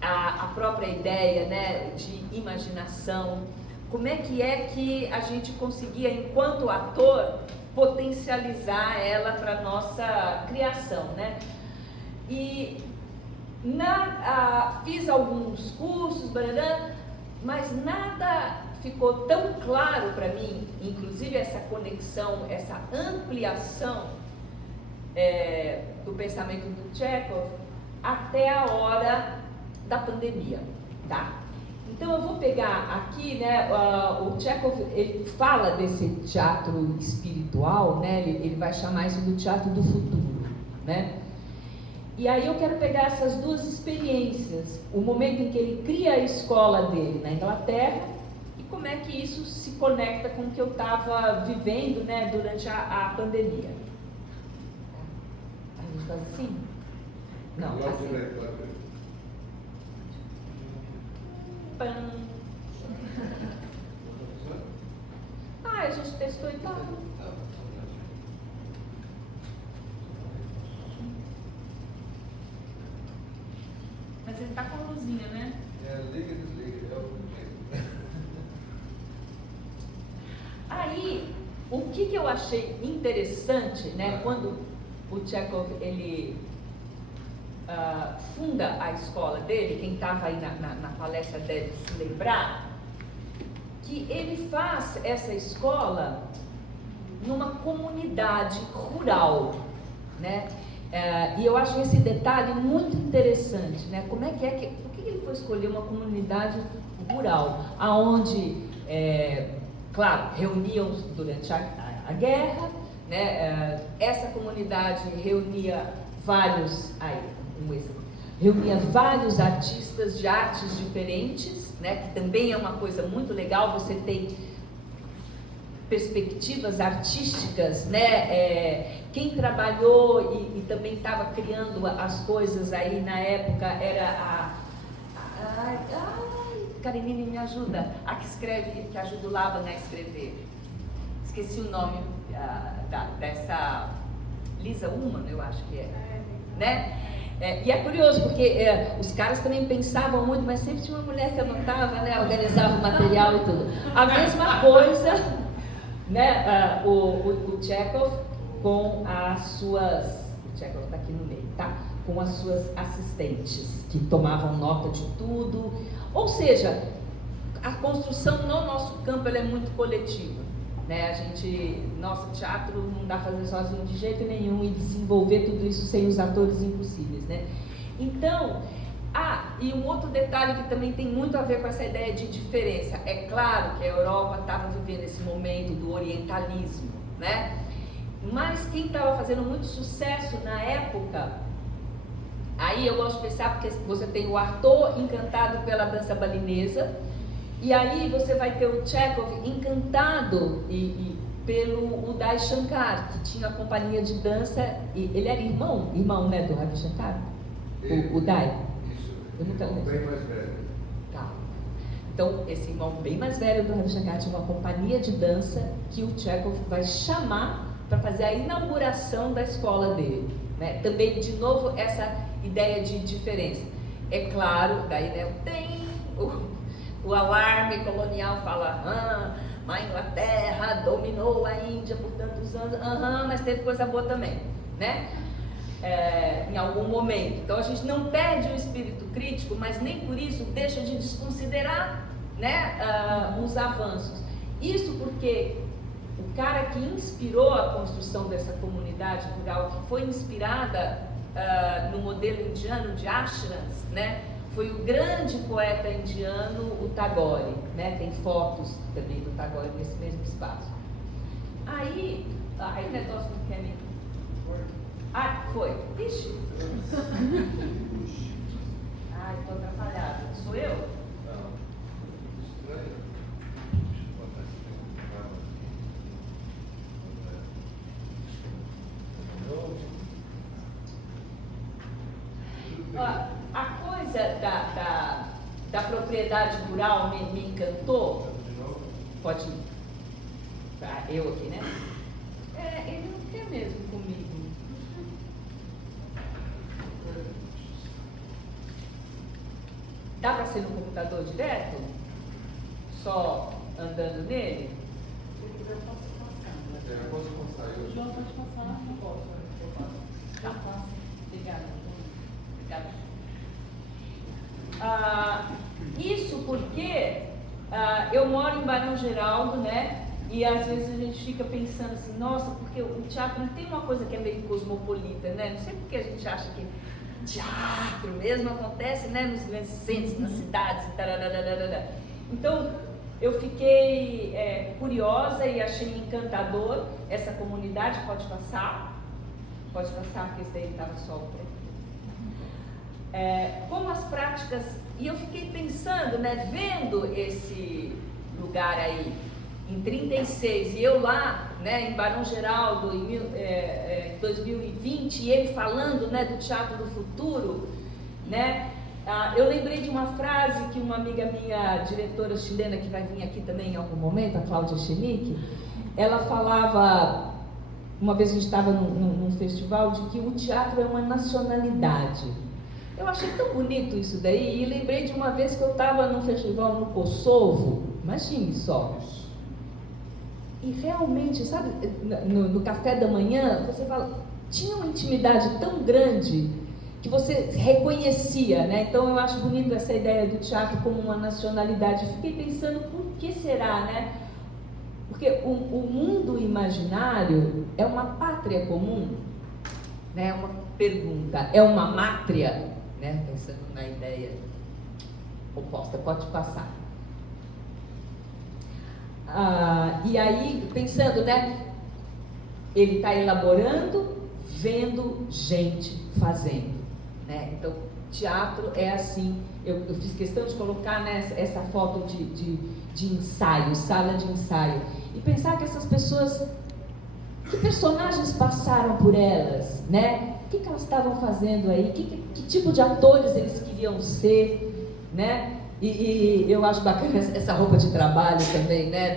a própria ideia, né, de imaginação, como é que a gente conseguia, enquanto ator, potencializar ela para a nossa criação, né? E fiz alguns cursos, mas nada ficou tão claro para mim, inclusive essa conexão, essa ampliação do pensamento do Chekhov, até a hora da pandemia, tá? Então eu vou pegar aqui, né, o Chekhov, ele fala desse teatro espiritual, né, ele vai chamar isso do teatro do futuro, né? E aí eu quero pegar essas duas experiências, o momento em que ele cria a escola dele na Inglaterra e como é que isso se conecta com o que eu estava vivendo, né, durante a pandemia. A gente faz assim? Não, assim. A gente testou e tal. Mas ele tá com a luzinha, né? Liga e desliga. Aí, o que eu achei interessante, né, quando o Chekhov, ele funda a escola dele, quem estava aí na palestra deve se lembrar, que ele faz essa escola numa comunidade rural, né? E eu acho esse detalhe muito interessante, né? Por que ele foi escolher uma comunidade rural, aonde, claro, reuniam durante a guerra, né? Essa comunidade reunia vários artistas de artes diferentes, né? Que também é uma coisa muito legal, você tem perspectivas artísticas, né? Quem trabalhou e também estava criando as coisas aí na época era Karenine, me ajuda, a que escreve, que ajuda o Laban a escrever. Esqueci o nome dessa Lisa Ullmann, eu acho que né? E é curioso, porque os caras também pensavam muito, mas sempre tinha uma mulher que anotava, né? Organizava o material e tudo. A mesma coisa, né? O Chekhov com as suas... O Chekhov está aqui no meio, tá? Com as suas assistentes, que tomavam nota de tudo. Ou seja, a construção no nosso campo ela é muito coletiva. Né? Nosso teatro não dá para fazer sozinho de jeito nenhum e desenvolver tudo isso sem os atores impossíveis, né? Então, e um outro detalhe que também tem muito a ver com essa ideia de diferença. É claro que a Europa estava vivendo esse momento do orientalismo, né? Mas quem estava fazendo muito sucesso na época, aí eu gosto de pensar, porque você tem o Artaud encantado pela dança balinesa, e aí você vai ter o Chekhov encantado pelo Uday Shankar, que tinha a companhia de dança, e ele era irmão, né, do Ravi Shankar? O Uday? Isso, bem mais velho. Tá. Então, esse irmão bem mais velho do Ravi Shankar tinha uma companhia de dança que o Chekhov vai chamar para fazer a inauguração da escola dele, né? Também, de novo, essa ideia de diferença. É claro, daí, né, tem o alarme colonial, fala, a Inglaterra dominou a Índia por tantos anos, mas teve coisa boa também, né? Em algum momento. Então a gente não perde o espírito crítico, mas nem por isso deixa de desconsiderar, né, os avanços. Isso porque o cara que inspirou a construção dessa comunidade rural, que foi inspirada no modelo indiano de ashrams, né, foi o grande poeta indiano, o Tagore, né? Tem fotos também do Tagore nesse mesmo espaço. Aí o negócio não quer nem... foi. Ixi. Ai, estou atrapalhada. Sou eu? Não. Estranho. Deixa eu botar esse A coisa da propriedade rural me encantou. De novo? Pode ir. Eu aqui, né? Ele não quer mesmo comigo. Dá para ser no computador direto? Só andando nele? Se quiser, posso passar. Eu posso passar. O João pode passar, não posso. Eu passo. Tá. Eu passo. Obrigada. Isso porque eu moro em Barão Geraldo, né? E às vezes a gente fica pensando assim, nossa, porque o teatro tem uma coisa que é meio cosmopolita, né? Não sei porque a gente acha que teatro mesmo acontece, né, nos grandes centros, nas cidades, tararararara. Então eu fiquei curiosa e achei encantador essa comunidade. Pode passar, porque esse daí estava só o preto. Como as práticas, e eu fiquei pensando, né, vendo esse lugar aí em 36 e eu lá, né, em Barão Geraldo em 2020, e ele falando, né, do teatro do futuro, né, eu lembrei de uma frase que uma amiga minha, diretora chilena, que vai vir aqui também em algum momento, a Cláudia Chenique, ela falava, uma vez a gente estava num festival, de que o teatro é uma nacionalidade. Eu achei tão bonito isso daí, e lembrei de uma vez que eu estava num festival no Kosovo, imagine só, e realmente, sabe, no café da manhã, você fala, tinha uma intimidade tão grande que você reconhecia, né? Então eu acho bonito essa ideia do teatro como uma nacionalidade. Fiquei pensando, por que será, né? Porque o mundo imaginário é uma pátria comum, né? Uma pergunta, é uma mátria, né? Pensando na ideia oposta, pode passar. E aí, pensando, né? Ele está elaborando, vendo gente fazendo, né? Então, teatro é assim. Eu fiz questão de colocar, né, essa foto de ensaio, sala de ensaio, e pensar que essas pessoas, que personagens passaram por elas, né? O que elas estavam fazendo aí? Que tipo de atores eles queriam ser, né? E eu acho bacana essa roupa de trabalho também, né?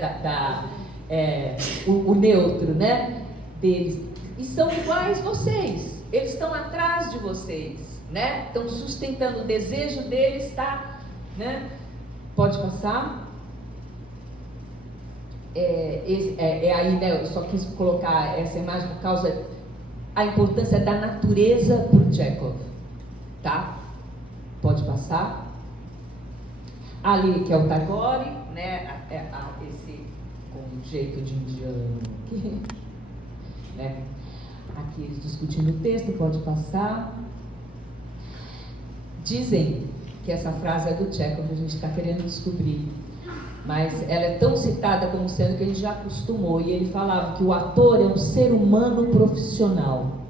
O neutro, né? Deles. E são iguais vocês. Eles estão atrás de vocês, né? Estão sustentando o desejo deles, tá? Né? Pode passar. Aí, né? Eu só quis colocar essa imagem por causa a importância da natureza para o Chekhov, tá? Pode passar. Ali, que é o Tagore, né? Esse com jeito de indiano aqui, né? Aqui eles discutindo o texto, pode passar. Dizem que essa frase é do Chekhov, a gente está querendo descobrir, mas ela é tão citada como sendo que a gente já acostumou, e ele falava que o ator é um ser humano profissional.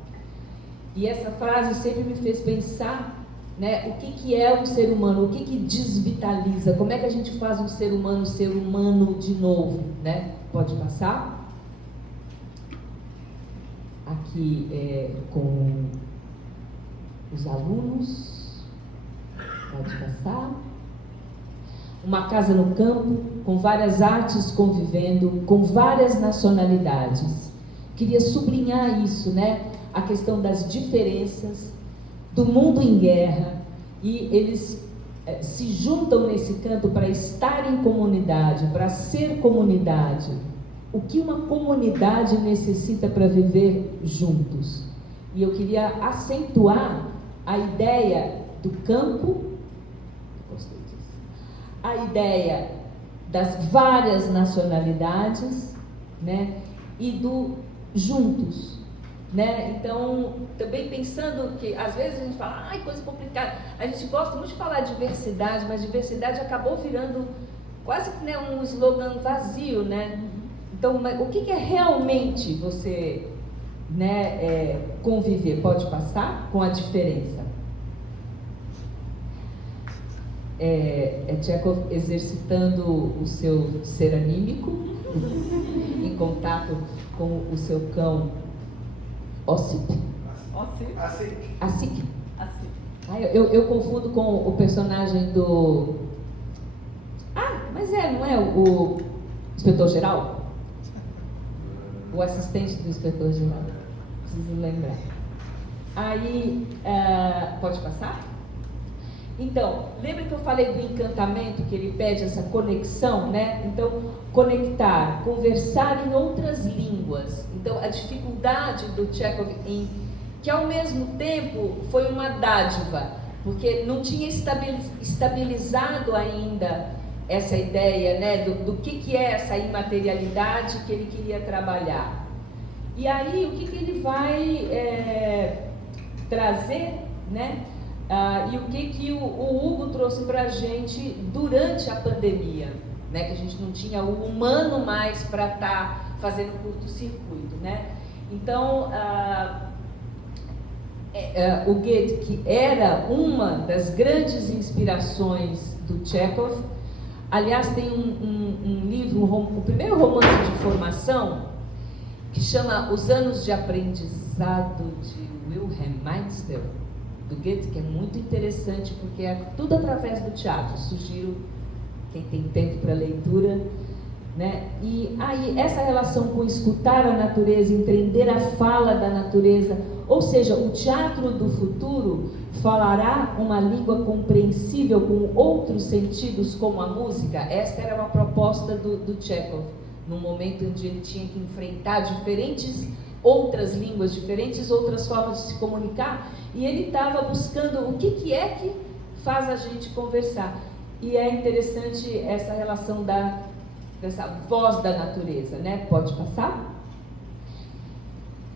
E essa frase sempre me fez pensar, né, o que é um ser humano, o que desvitaliza, como é que a gente faz um ser humano de novo, né? Pode passar. Aqui com os alunos, pode passar. uma casa no campo, com várias artes convivendo, com várias nacionalidades. Queria sublinhar isso, né? A questão das diferenças, do mundo em guerra, e eles se juntam nesse canto para estar em comunidade, para ser comunidade. O que uma comunidade necessita para viver juntos? E eu queria acentuar a ideia do campo, gostei disso, a ideia das várias nacionalidades, né? E do juntos. Né? Então, também pensando que às vezes a gente fala, ai, coisa complicada, a gente gosta muito de falar diversidade, mas diversidade acabou virando quase que, né, um slogan vazio, né? Então, o que é realmente você, né, conviver? Pode passar com a diferença. Tchekov exercitando o seu ser anímico em contato com o seu cão Ossip. Asik. Eu confundo com o personagem do... mas não é o inspetor-geral? O assistente do inspetor-geral. Preciso lembrar. Aí, pode passar? Então, lembra que eu falei do encantamento, que ele pede essa conexão, né? Então, conectar, conversar em outras línguas. Então, a dificuldade do Tchekov que ao mesmo tempo foi uma dádiva, porque não tinha estabilizado ainda essa ideia, né, do que é essa imaterialidade que ele queria trabalhar. E aí, o que ele vai trazer, né? E o que o Hugo trouxe para a gente durante a pandemia, né? Que a gente não tinha o humano mais para estar fazendo curto-circuito, né? Então, o Goethe, que era uma das grandes inspirações do Tchekov, aliás, tem um livro, o primeiro romance de formação, que chama Os Anos de Aprendizado de Wilhelm Meister, do Goethe, que é muito interessante, porque é tudo através do teatro. Sugiro, quem tem tempo para leitura, né? E aí, essa relação com escutar a natureza, entender a fala da natureza, ou seja, o teatro do futuro falará uma língua compreensível com outros sentidos, como a música. Esta era uma proposta do Tchekov, no momento em que ele tinha que enfrentar diferentes outras línguas, diferentes outras formas de se comunicar, e ele estava buscando o que é que faz a gente conversar. E é interessante essa relação dessa voz da natureza, né? Pode passar?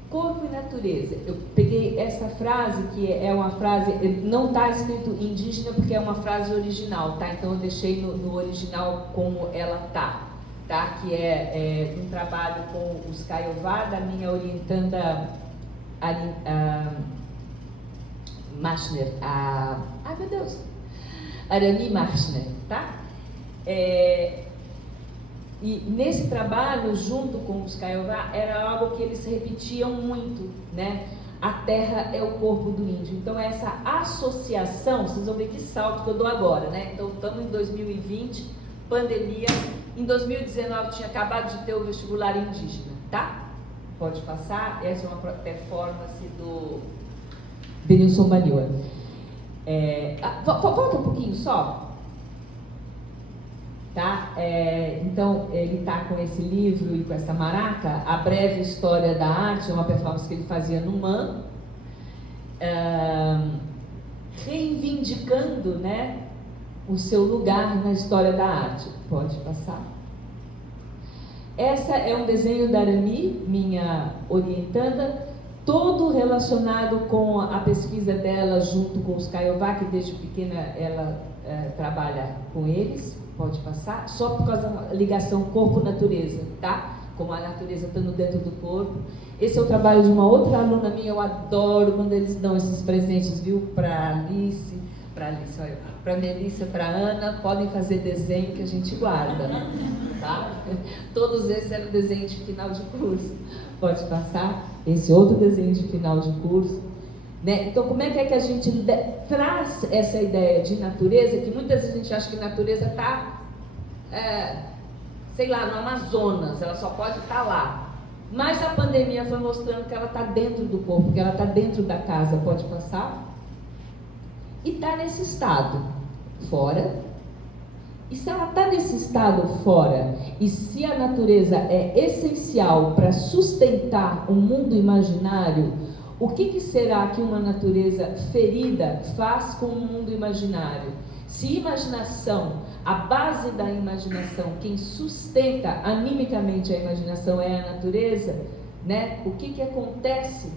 Corpo e natureza. Eu peguei essa frase, que é uma frase, não está escrito indígena porque é uma frase original, tá? Então eu deixei no original como ela tá? Que é um trabalho com os Kaiowá, da minha orientanda Machner, meu Deus, Arani Machner, tá? E nesse trabalho, junto com os Kaiowá, era algo que eles repetiam muito, né? A terra é o corpo do índio. Então, essa associação, vocês vão ver que salto que eu dou agora, né? Então, estamos em 2020, pandemia. Em 2019 tinha acabado de ter o vestibular indígena, tá? Pode passar. Essa é uma performance do Denilson Baniwa. Volta um pouquinho só. Tá? Então, ele está com esse livro e com essa maraca, A Breve História da Arte, é uma performance que ele fazia no MAN, reivindicando, né, o seu lugar na história da arte. Pode passar. Essa é um desenho da Arami, minha orientanda, todo relacionado com a pesquisa dela junto com os Kaiowá, que desde pequena ela trabalha com eles. Pode passar, só por causa da ligação corpo-natureza, tá? Como a natureza estando dentro do corpo. Esse é o trabalho de uma outra aluna minha, eu adoro quando eles dão esses presentes, viu? Para Alice, para Melissa, para Ana, podem fazer desenho que a gente guarda, tá? Todos esses eram desenho de final de curso. Pode passar, esse outro desenho de final de curso. Né? Então, como é que a gente traz essa ideia de natureza, que muitas vezes a gente acha que natureza está, sei lá, no Amazonas, ela só pode estar lá. Mas a pandemia foi mostrando que ela está dentro do corpo, que ela está dentro da casa, pode passar? E está nesse estado, fora. E se ela está nesse estado fora, e se a natureza é essencial para sustentar o mundo imaginário, o que será que uma natureza ferida faz com o mundo imaginário? Se imaginação, a base da imaginação, quem sustenta animicamente a imaginação é a natureza, né? O que acontece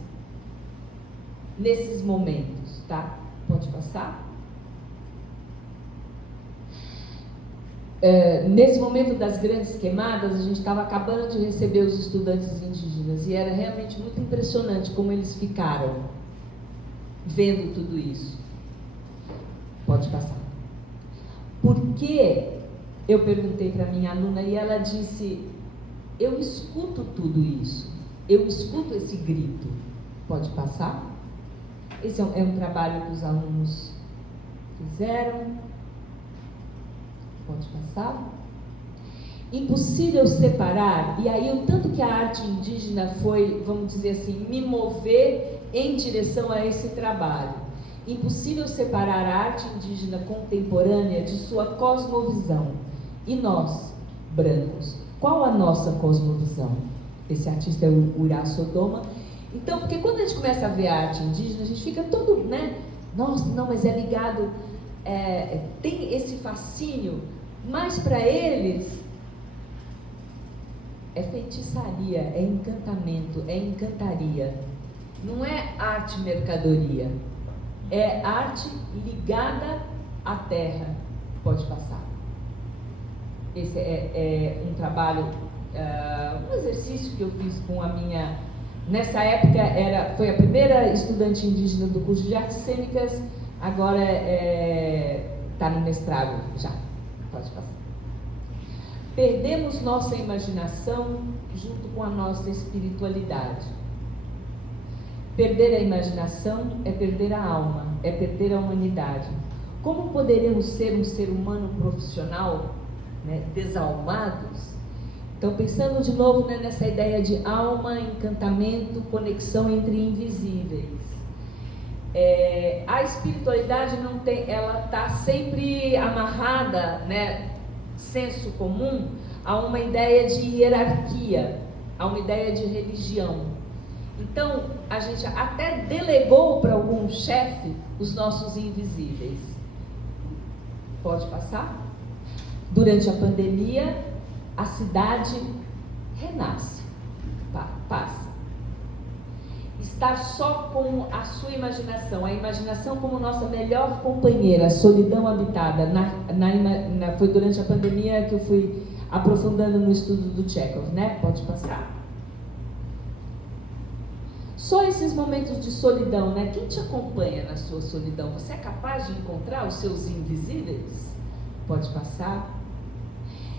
nesses momentos, tá? Pode passar? Nesse momento das grandes queimadas, a gente estava acabando de receber os estudantes indígenas e era realmente muito impressionante como eles ficaram vendo tudo isso. Pode passar. Porque eu perguntei para minha aluna e ela disse: eu escuto tudo isso, eu escuto esse grito. Pode passar? Esse é um trabalho que os alunos fizeram. Pode passar? Impossível separar, e aí o tanto que a arte indígena foi, vamos dizer assim, me mover em direção a esse trabalho. Impossível separar a arte indígena contemporânea de sua cosmovisão. E nós, brancos, qual a nossa cosmovisão? Esse artista é o Urá Sodoma. Então, porque quando a gente começa a ver a arte indígena, a gente fica todo, né? Nossa, não, mas é ligado... tem esse fascínio, mas para eles é feitiçaria, é encantamento, é encantaria. Não é arte mercadoria, é arte ligada à terra. Pode passar. Esse é um trabalho, um exercício que eu fiz com a minha... Nessa época foi a primeira estudante indígena do curso de artes cênicas. Agora está no mestrado já. Pode passar. Perdemos nossa imaginação junto com a nossa espiritualidade. Perder a imaginação é perder a alma, é perder a humanidade. Como poderemos ser um ser humano profissional, né, desalmados? Então, pensando de novo, né, nessa ideia de alma, encantamento, conexão entre invisíveis. A espiritualidade não tem, ela está sempre amarrada, né, senso comum, a uma ideia de hierarquia, a uma ideia de religião. Então, a gente até delegou para algum chefe os nossos invisíveis. Pode passar? Durante a pandemia, a cidade renasce, passa. Estar só com a sua imaginação, a imaginação como nossa melhor companheira, a solidão habitada. Foi durante a pandemia que eu fui aprofundando no estudo do Chekhov, né? Pode passar. Só esses momentos de solidão, né? Quem te acompanha na sua solidão? Você é capaz de encontrar os seus invisíveis? Pode passar.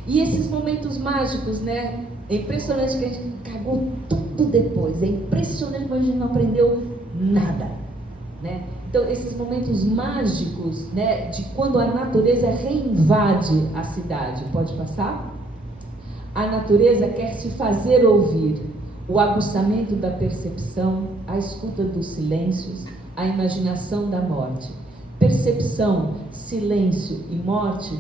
E esses momentos mágicos, né? É impressionante que a gente cagou tudo depois. É impressionante que a gente não aprendeu nada, né? Então, esses momentos mágicos, né? De quando a natureza reinvade a cidade. Pode passar? A natureza quer se fazer ouvir. O aguçamento da percepção, a escuta dos silêncios, a imaginação da morte. Percepção, silêncio e morte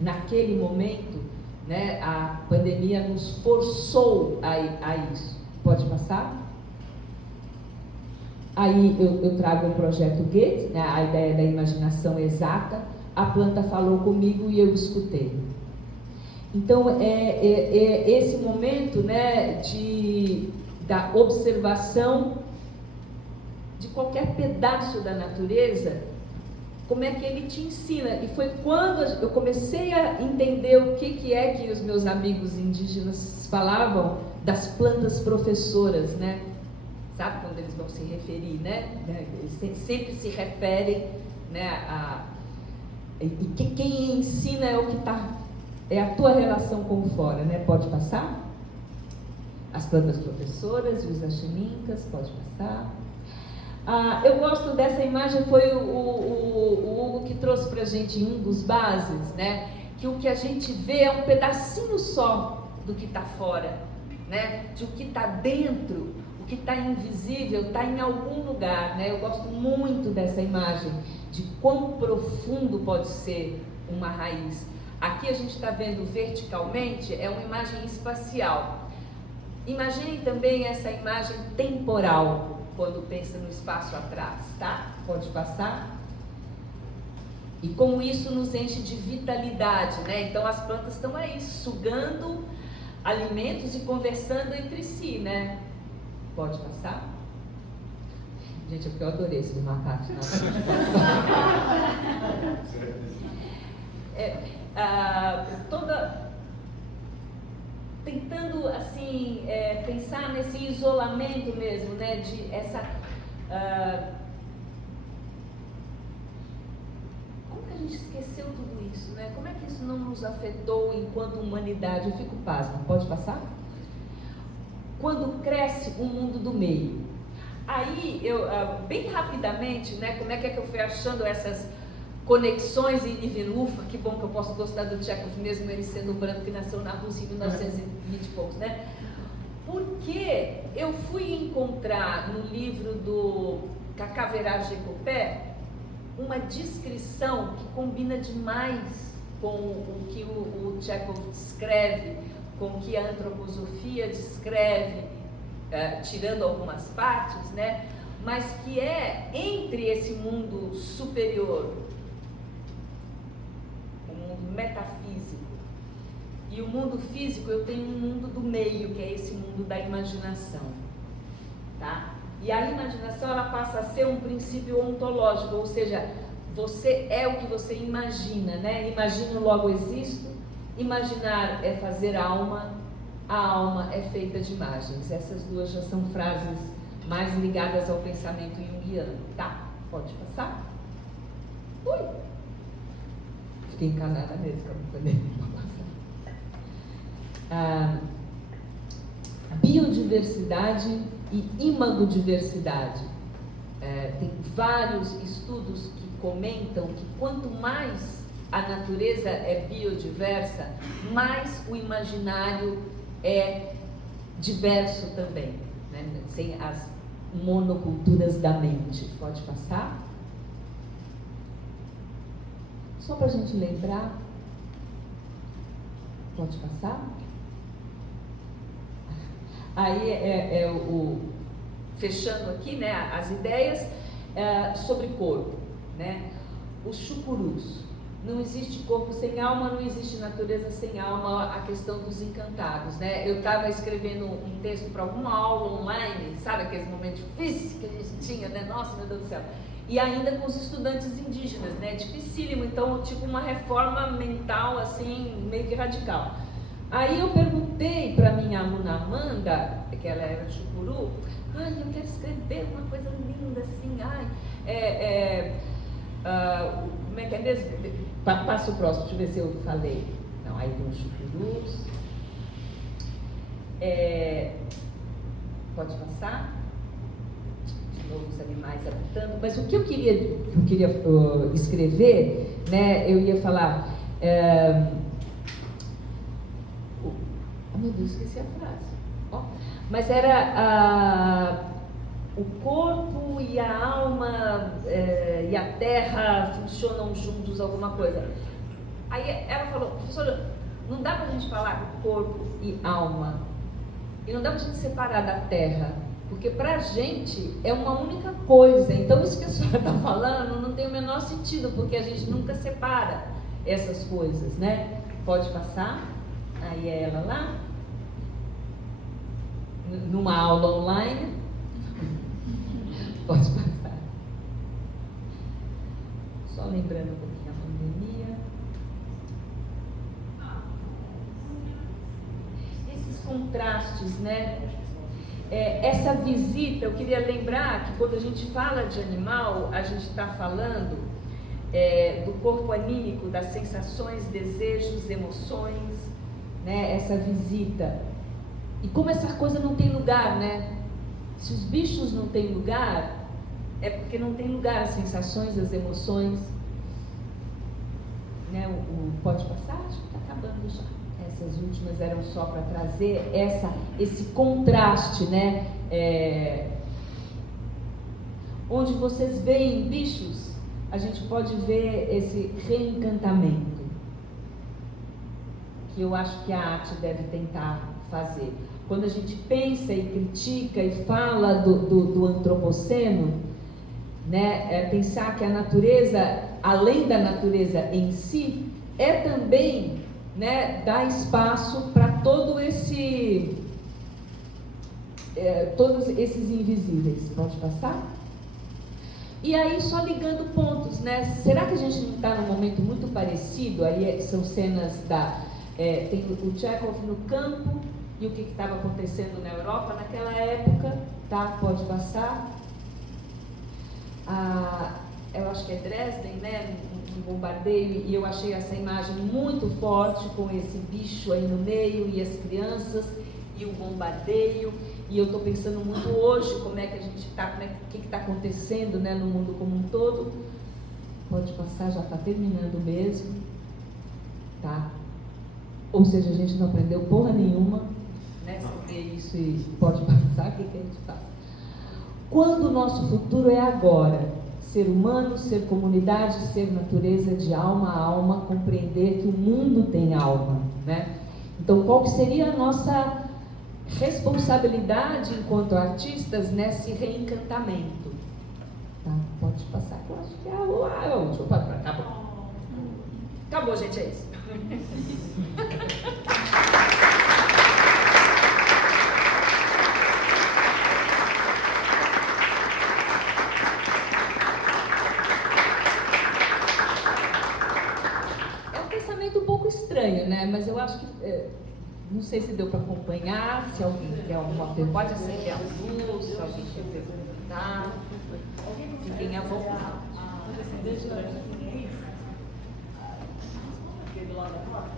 naquele momento, né, a pandemia nos forçou a isso. Pode passar? Aí eu trago o projeto Goethe, né, a ideia da imaginação exata. A planta falou comigo e eu escutei. Então, esse momento, né, da observação de qualquer pedaço da natureza, como é que ele te ensina. E foi quando eu comecei a entender o que é que os meus amigos indígenas falavam das plantas professoras, né? Sabe quando eles vão se referir, né? Eles sempre se referem, né, e quem ensina é o que está... É a tua relação com o fora, né? Pode passar? As plantas professoras e os aximincas, pode passar. Eu gosto dessa imagem, foi o Hugo que trouxe para a gente um dos bases, né? Que o que a gente vê é um pedacinho só do que está fora, né? De o que está dentro, o que está invisível, está em algum lugar, né? Eu gosto muito dessa imagem, de quão profundo pode ser uma raiz. Aqui a gente está vendo verticalmente, é uma imagem espacial. Imagine também essa imagem temporal, quando pensa no espaço atrás, tá? Pode passar. E como isso nos enche de vitalidade, né? Então as plantas estão aí sugando alimentos e conversando entre si, né? Pode passar. Gente, é porque eu adorei esse do macaco. Tentando assim pensar nesse isolamento mesmo, né? De essa como que a gente esqueceu tudo isso, né? Como é que isso não nos afetou enquanto humanidade? Eu fico pasma. Pode passar? Quando cresce o mundo do meio. Aí eu bem rapidamente, né? Como é que eu fui achando essas conexões em Nivelufa? Que bom que eu posso gostar do Chekhov, mesmo ele sendo branco que nasceu na Rússia em 1920 e poucos, né? Porque eu fui encontrar no livro do Kakaveraj Jekopé uma descrição que combina demais com o que o Chekhov descreve, com o que a antroposofia descreve, tirando algumas partes, né? Mas que é entre esse mundo superior, metafísico, e o mundo físico. Eu tenho um mundo do meio, que é esse mundo da imaginação, tá? E a imaginação, ela passa a ser um princípio ontológico, ou seja, você é o que você imagina, né? Imagino, logo existo. Imaginar é fazer alma, a alma é feita de imagens. Essas duas já são frases mais ligadas ao pensamento junguiano, tá? Pode passar? Ui! Fiquei encanada mesmo, que eu não poderia passar. Biodiversidade e imagodiversidade. Tem vários estudos que comentam que quanto mais a natureza é biodiversa, mais o imaginário é diverso também, né? Sem as monoculturas da mente. Pode passar? Só para a gente lembrar. Pode passar? Aí fechando aqui, né, as ideias sobre corpo, né? Os chucurus. Não existe corpo sem alma, não existe natureza sem alma, a questão dos encantados, né? Eu estava escrevendo um texto para alguma aula online, sabe aqueles momentos difíceis que a gente tinha, né? Nossa, meu Deus do céu. E ainda com os estudantes indígenas, né? Dificílimo, então, tipo uma reforma mental, assim, meio que radical. Aí eu perguntei para minha aluna Amanda, que ela era chucuru, eu quero escrever uma coisa linda, assim, como é que é mesmo? Passa o próximo, deixa eu ver se eu falei. Não, aí tem os chucurus. Pode passar? De novo os animais habitando. Mas o que eu queria escrever, né? Eu ia falar. Meu Deus, esqueci a frase. Mas era o corpo e a alma e a terra funcionam juntos, alguma coisa. Aí ela falou, professora, não dá pra gente falar corpo e alma, e não dá pra gente separar da terra, porque pra gente é uma única coisa. Então isso que a senhora está falando não tem o menor sentido, porque a gente nunca separa essas coisas, né? Pode passar? Aí é ela lá, numa aula online. Pode passar. Só lembrando um pouquinho a pandemia. Esses contrastes, né? Essa visita, eu queria lembrar que quando a gente fala de animal, a gente está falando do corpo anímico, das sensações, desejos, emoções, né? Essa visita. E como essa coisa não tem lugar, né? Se os bichos não têm lugar, é porque não tem lugar as sensações, as emoções. Né? Pode passar? Acho que está acabando já. Essas últimas eram só para trazer esse contraste, né? Onde vocês veem bichos, a gente pode ver esse reencantamento, que eu acho que a arte deve tentar fazer. Quando a gente pensa e critica e fala do antropoceno, né, pensar que a natureza, além da natureza em si, é também, né, dar espaço para todos esses invisíveis. Pode passar? E aí, só ligando pontos, né? Será que a gente não está num momento muito parecido? Ali são cenas tem o Chekhov no campo e o que estava acontecendo na Europa naquela época, tá? Pode passar. Eu acho que é Dresden, né? Um bombardeio, e eu achei essa imagem muito forte com esse bicho aí no meio e as crianças e o bombardeio. E eu estou pensando muito hoje como é que a gente está, o que está acontecendo, né, no mundo como um todo. Pode passar, já está terminando mesmo, tá? Ou seja, a gente não aprendeu porra nenhuma, né, sobre isso e pode passar, o que a gente faz? Quando o nosso futuro é agora, ser humano, ser comunidade, ser natureza, de alma a alma, compreender que o mundo tem alma, né? Então, qual que seria a nossa responsabilidade enquanto artistas nesse reencantamento? Tá? Pode passar, eu acho que é a última. Acabou. Acabou, gente, é isso. É um pensamento um pouco estranho, né? Mas eu acho que não sei se deu para acompanhar, se alguém quer alguma pergunta, pode acender a luz, se alguém quer perguntar. Fiquem à vontade. Pode acender aquele lado da porta?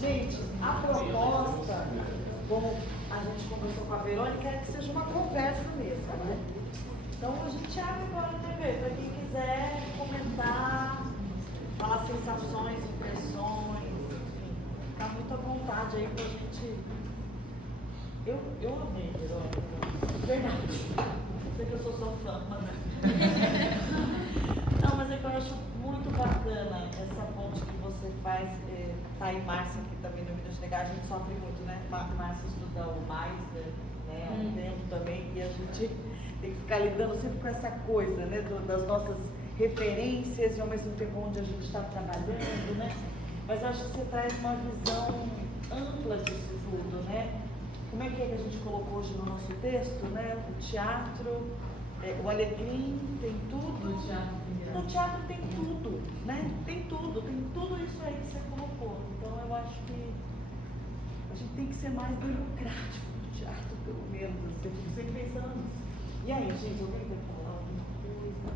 Gente, a proposta, como a gente conversou com a Verônica, é que seja uma conversa mesmo, né? Então a gente abre agora a TV para quem quiser comentar, falar sensações, impressões, enfim, ficar muito à vontade aí pra gente. Eu amei, Verônica, verdade. Sei que eu sou sua fã, né? Não, mas é que eu acho muito bacana essa ponte que você faz. Tá aí Márcia aqui também no Minas Negar, a gente sofre muito, né? Márcia estuda o mais, né? Há um tempo também, e a gente tem que ficar lidando sempre com essa coisa, né? Das nossas referências e ao mesmo tempo onde a gente está trabalhando, né? Mas eu acho que você traz uma visão ampla disso tudo, né? Como é que a gente colocou hoje no nosso texto, né? O teatro, o alecrim, tem tudo. No teatro tem tudo, né? Tem tudo isso aí que você colocou. Então eu acho que a gente tem que ser mais democrático no teatro, pelo menos. Eu fico sempre pensando nisso. E aí, gente, alguém quer falar alguma coisa?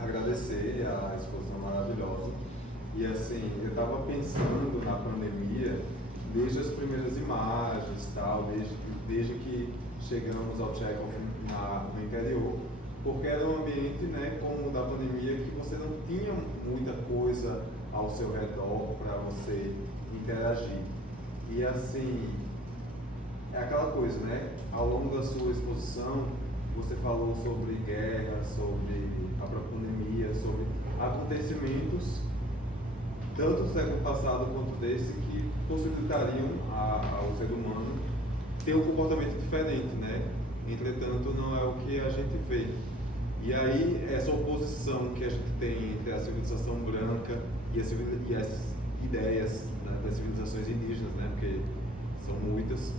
Agradecer a exposição maravilhosa. E assim, eu estava pensando na pandemia, desde as primeiras imagens, tal, desde que chegamos ao Chekhov no interior, porque era um ambiente, né, como o da pandemia, que você não tinha muita coisa ao seu redor para você interagir. E assim, é aquela coisa, né, ao longo da sua exposição, você falou sobre guerra, sobre a própria pandemia, sobre acontecimentos, tanto do século passado quanto desse, que possibilitariam ao ser humano ter um comportamento diferente, né? Entretanto, não é o que a gente vê. E aí, essa oposição que a gente tem entre a civilização branca e as ideias, né, das civilizações indígenas, né? Porque são muitas,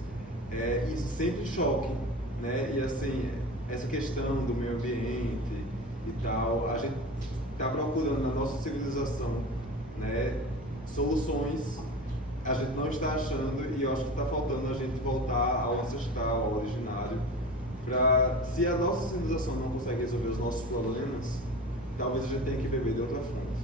isso sempre choque, né? E assim, essa questão do meio ambiente e tal, a gente está procurando na nossa civilização, né, soluções, a gente não está achando, e eu acho que está faltando a gente voltar ao ancestral, ao originário, para, se a nossa civilização não consegue resolver os nossos problemas, talvez a gente tenha que beber de outra fonte.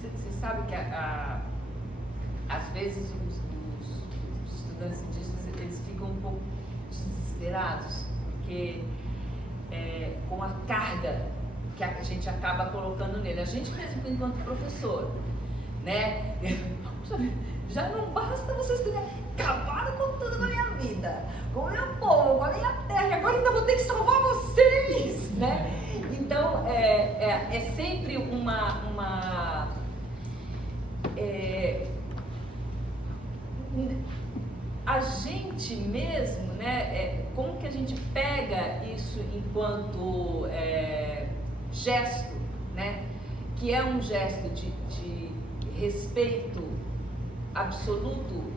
Você sabe que às vezes os estudantes indígenas, eles ficam um pouco desesperados, porque com a carga que a gente acaba colocando nele, a gente mesmo enquanto professor, né? Já não basta vocês terem acabado com tudo na minha vida, com o meu povo, com a minha terra, agora ainda vou ter que salvar vocês, né? Então, é sempre a gente mesmo, né? Como que a gente pega isso enquanto gesto, né? Que é um gesto de respeito absoluto,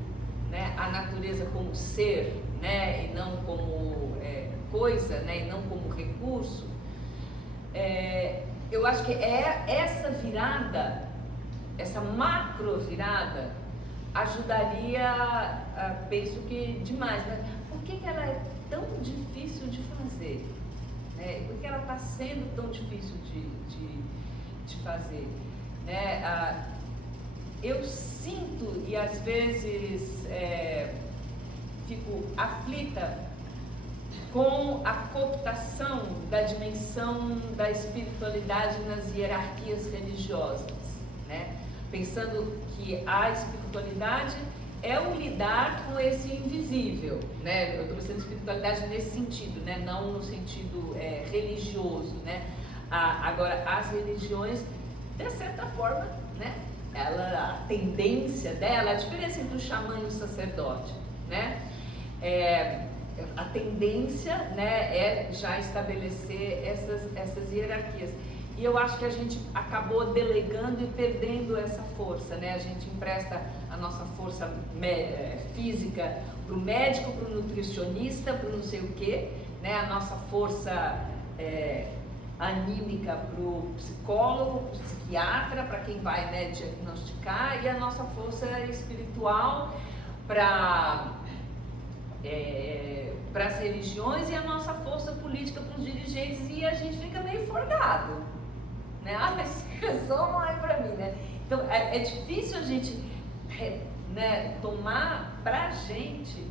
né? À natureza como ser, né? E não como coisa, né? E não como recurso. Eu acho que essa virada, essa macro virada, ajudaria, penso que demais, né? Por que ela é tão difícil de fazer? Né? Por que ela está sendo tão difícil de fazer? Né? Eu sinto, e às vezes fico aflita com a cooptação da dimensão da espiritualidade nas hierarquias religiosas, né? Pensando que a espiritualidade é o lidar com esse invisível, né? Eu estou pensando em espiritualidade nesse sentido, né? Não no sentido religioso, né? Agora, as religiões, de certa forma, né? A tendência dela, a diferença entre o xamã e o sacerdote, né? A tendência, né, é já estabelecer essas hierarquias. E eu acho que a gente acabou delegando e perdendo essa força, né? A gente empresta a nossa força física para o médico, para o nutricionista, para o não sei o quê, né? A nossa força anímica para o psicólogo, para o psiquiatra, para quem vai, né, diagnosticar, e a nossa força espiritual para as religiões, e a nossa força política para os dirigentes, e a gente fica meio forgado, né? Mas resolvam aí para mim, né? Então é difícil a gente né, tomar para a gente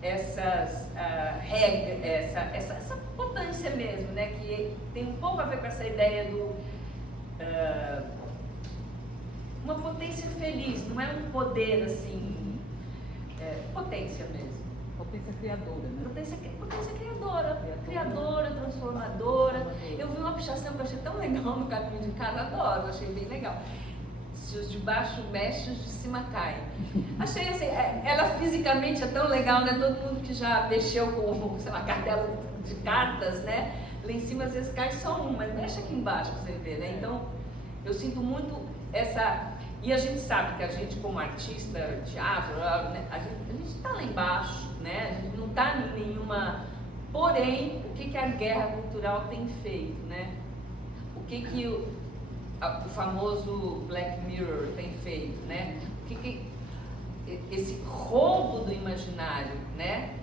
essas regras, essa potência mesmo, né? Que tem um pouco a ver com essa ideia do uma potência feliz, não é um poder assim, potência mesmo. Potência criadora, né? Potência criadora, transformadora. Eu vi uma pichação que eu achei tão legal no caminho de casa, adoro, achei bem legal. Se os de baixo mexem, os de cima caem. Achei assim, ela fisicamente é tão legal, né? Todo mundo que já mexeu com, sei lá, cartela de cartas, né? Lá em cima às vezes cai só um, mas mexe aqui embaixo pra você ver, né? Então, eu sinto muito essa... E a gente sabe que a gente, como artista, teatro, né? A gente está lá embaixo, né? A gente não está em nenhuma... Porém, o que a guerra cultural tem feito, né? O que o famoso Black Mirror tem feito, né? O que esse roubo do imaginário, né?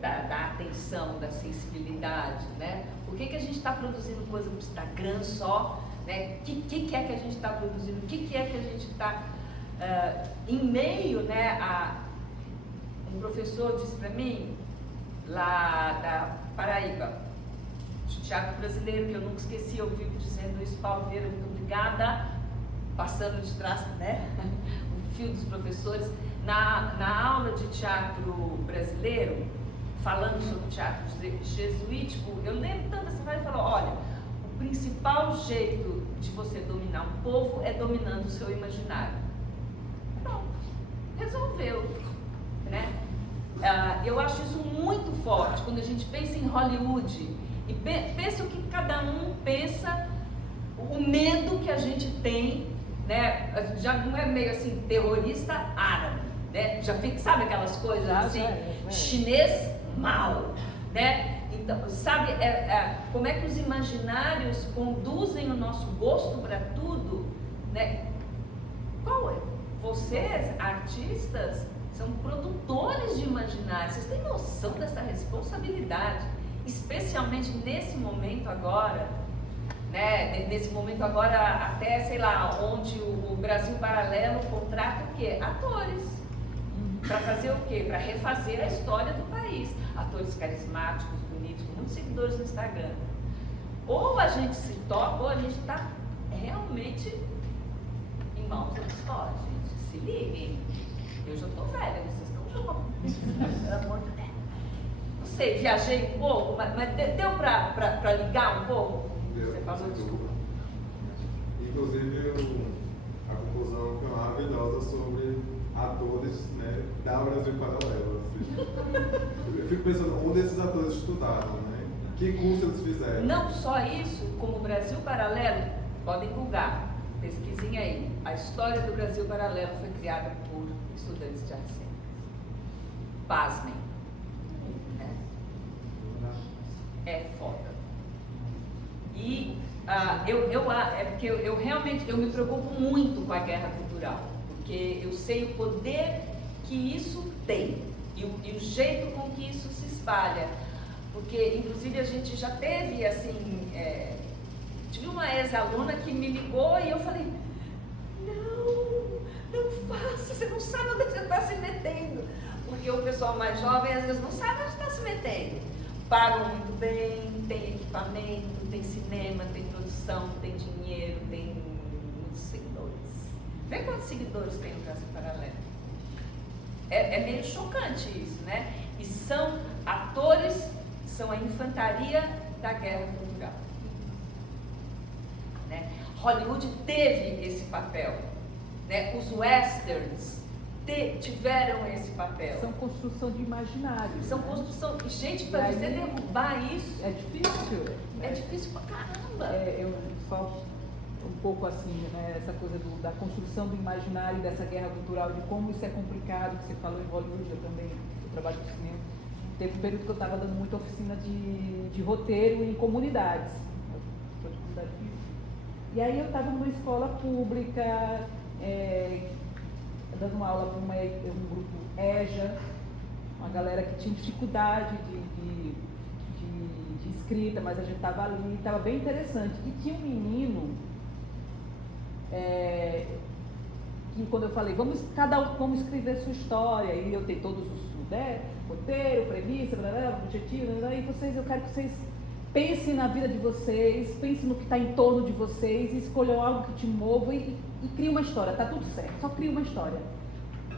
Da atenção, da sensibilidade, né? Por que a gente está produzindo coisa no Instagram só, né? O que é que a gente está produzindo? O que é que a gente está em meio, né? Um professor disse para mim, lá da Paraíba, de teatro brasileiro, que eu nunca esqueci, eu vivo dizendo isso, Paulo Vieira, muito obrigada, passando de trás, né? O fio dos professores. Na aula de teatro brasileiro, falando sobre teatro jesuítico, eu lembro tanto essa frase e falo, olha, o principal jeito de você dominar um povo é dominando o seu imaginário. Pronto, resolveu, né? Eu acho isso muito forte quando a gente pensa em Hollywood e pensa o que cada um pensa, o medo que a gente tem, né? Já não é meio assim terrorista árabe, né? Já fica, sabe aquelas coisas assim, chinês mal, né? Então, sabe como é que os imaginários conduzem o nosso gosto para tudo, né? Vocês, artistas, são produtores de imaginário, vocês têm noção dessa responsabilidade, especialmente nesse momento agora, né? Nesse momento agora, até, sei lá, onde o Brasil Paralelo contrata o quê? Atores. Para fazer o quê? Para refazer a história do país. Atores carismáticos, bonitos, com muitos seguidores no Instagram. Ou a gente se toca, ou a gente está realmente em mãos da história, gente. Se liguem. Eu já estou velha, vocês estão jovens. Pelo amor de Deus. Não sei, viajei um pouco, mas deu para ligar um pouco? Você falou, desculpa. Inclusive, a conclusão foi maravilhosa sobre atores, né, da Brasil Paralelo. Assim. Eu fico pensando, onde esses atores estudaram, né? Que curso eles fizeram? Não só isso, como o Brasil Paralelo, podem googar, pesquisem aí. A história do Brasil Paralelo foi criada por estudantes de artes cênicas. Pasmem. Né? É foda. E é porque eu realmente me preocupo muito com a guerra cultural, porque eu sei o poder que isso tem e o jeito com que isso se espalha. Porque, inclusive, a gente já teve, assim, tive uma ex-aluna que me ligou e eu falei, não faça, você não sabe onde você está se metendo. Porque o pessoal mais jovem, às vezes, não sabe onde está se metendo. Pagam muito bem, tem equipamento, tem cinema, tem produção, tem dinheiro, tem muitos seguidores. Vê quantos seguidores tem o Brasil Paralelo. É meio chocante isso, né? E são atores, são a infantaria da guerra cultural. Né? Hollywood teve esse papel. Né? Os westerns tiveram esse papel. São construção de imaginário. São construção. Gente, para você derrubar isso. É difícil. É difícil pra caramba. Eu falo um pouco assim, né? Essa coisa da construção do imaginário, dessa guerra cultural, de como isso é complicado, que você falou em Hollywood, eu também trabalho com cinema. Teve um período que eu estava dando muita oficina de roteiro em comunidades. E aí eu estava numa escola pública, dando uma aula para um grupo EJA, uma galera que tinha dificuldade de escrita, mas a gente estava ali, estava bem interessante. E tinha um menino, que quando eu falei, vamos escrever sua história, e eu tenho todos os roteiro, premissa, objetivo, e eu quero que vocês pensem na vida de vocês, pensem no que está em torno de vocês, e escolham algo que te mova e criem uma história, tá tudo certo, só cria uma história.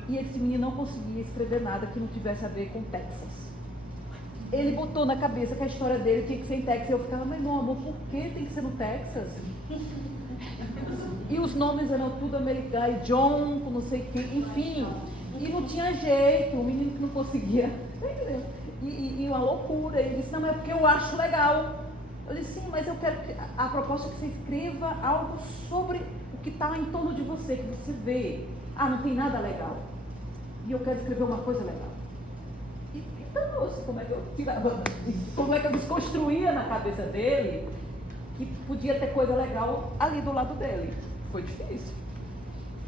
E esse menino não conseguia escrever nada que não tivesse a ver com Texas. Ele botou na cabeça que a história dele tinha que ser em Texas, e eu ficava, mas meu amor, por que tem que ser no Texas? E os nomes eram tudo americanos, John, não sei o que, enfim. E não tinha jeito, o menino que não conseguia. E uma loucura. Ele disse, não, é porque eu acho legal. Eu disse, sim, mas eu quero que a proposta é que você escreva algo sobre o que está em torno de você, que você vê. Ah, não tem nada legal. E eu quero escrever uma coisa legal. E danou-se como é que eu desconstruía na cabeça dele que podia ter coisa legal ali do lado dele. Foi difícil.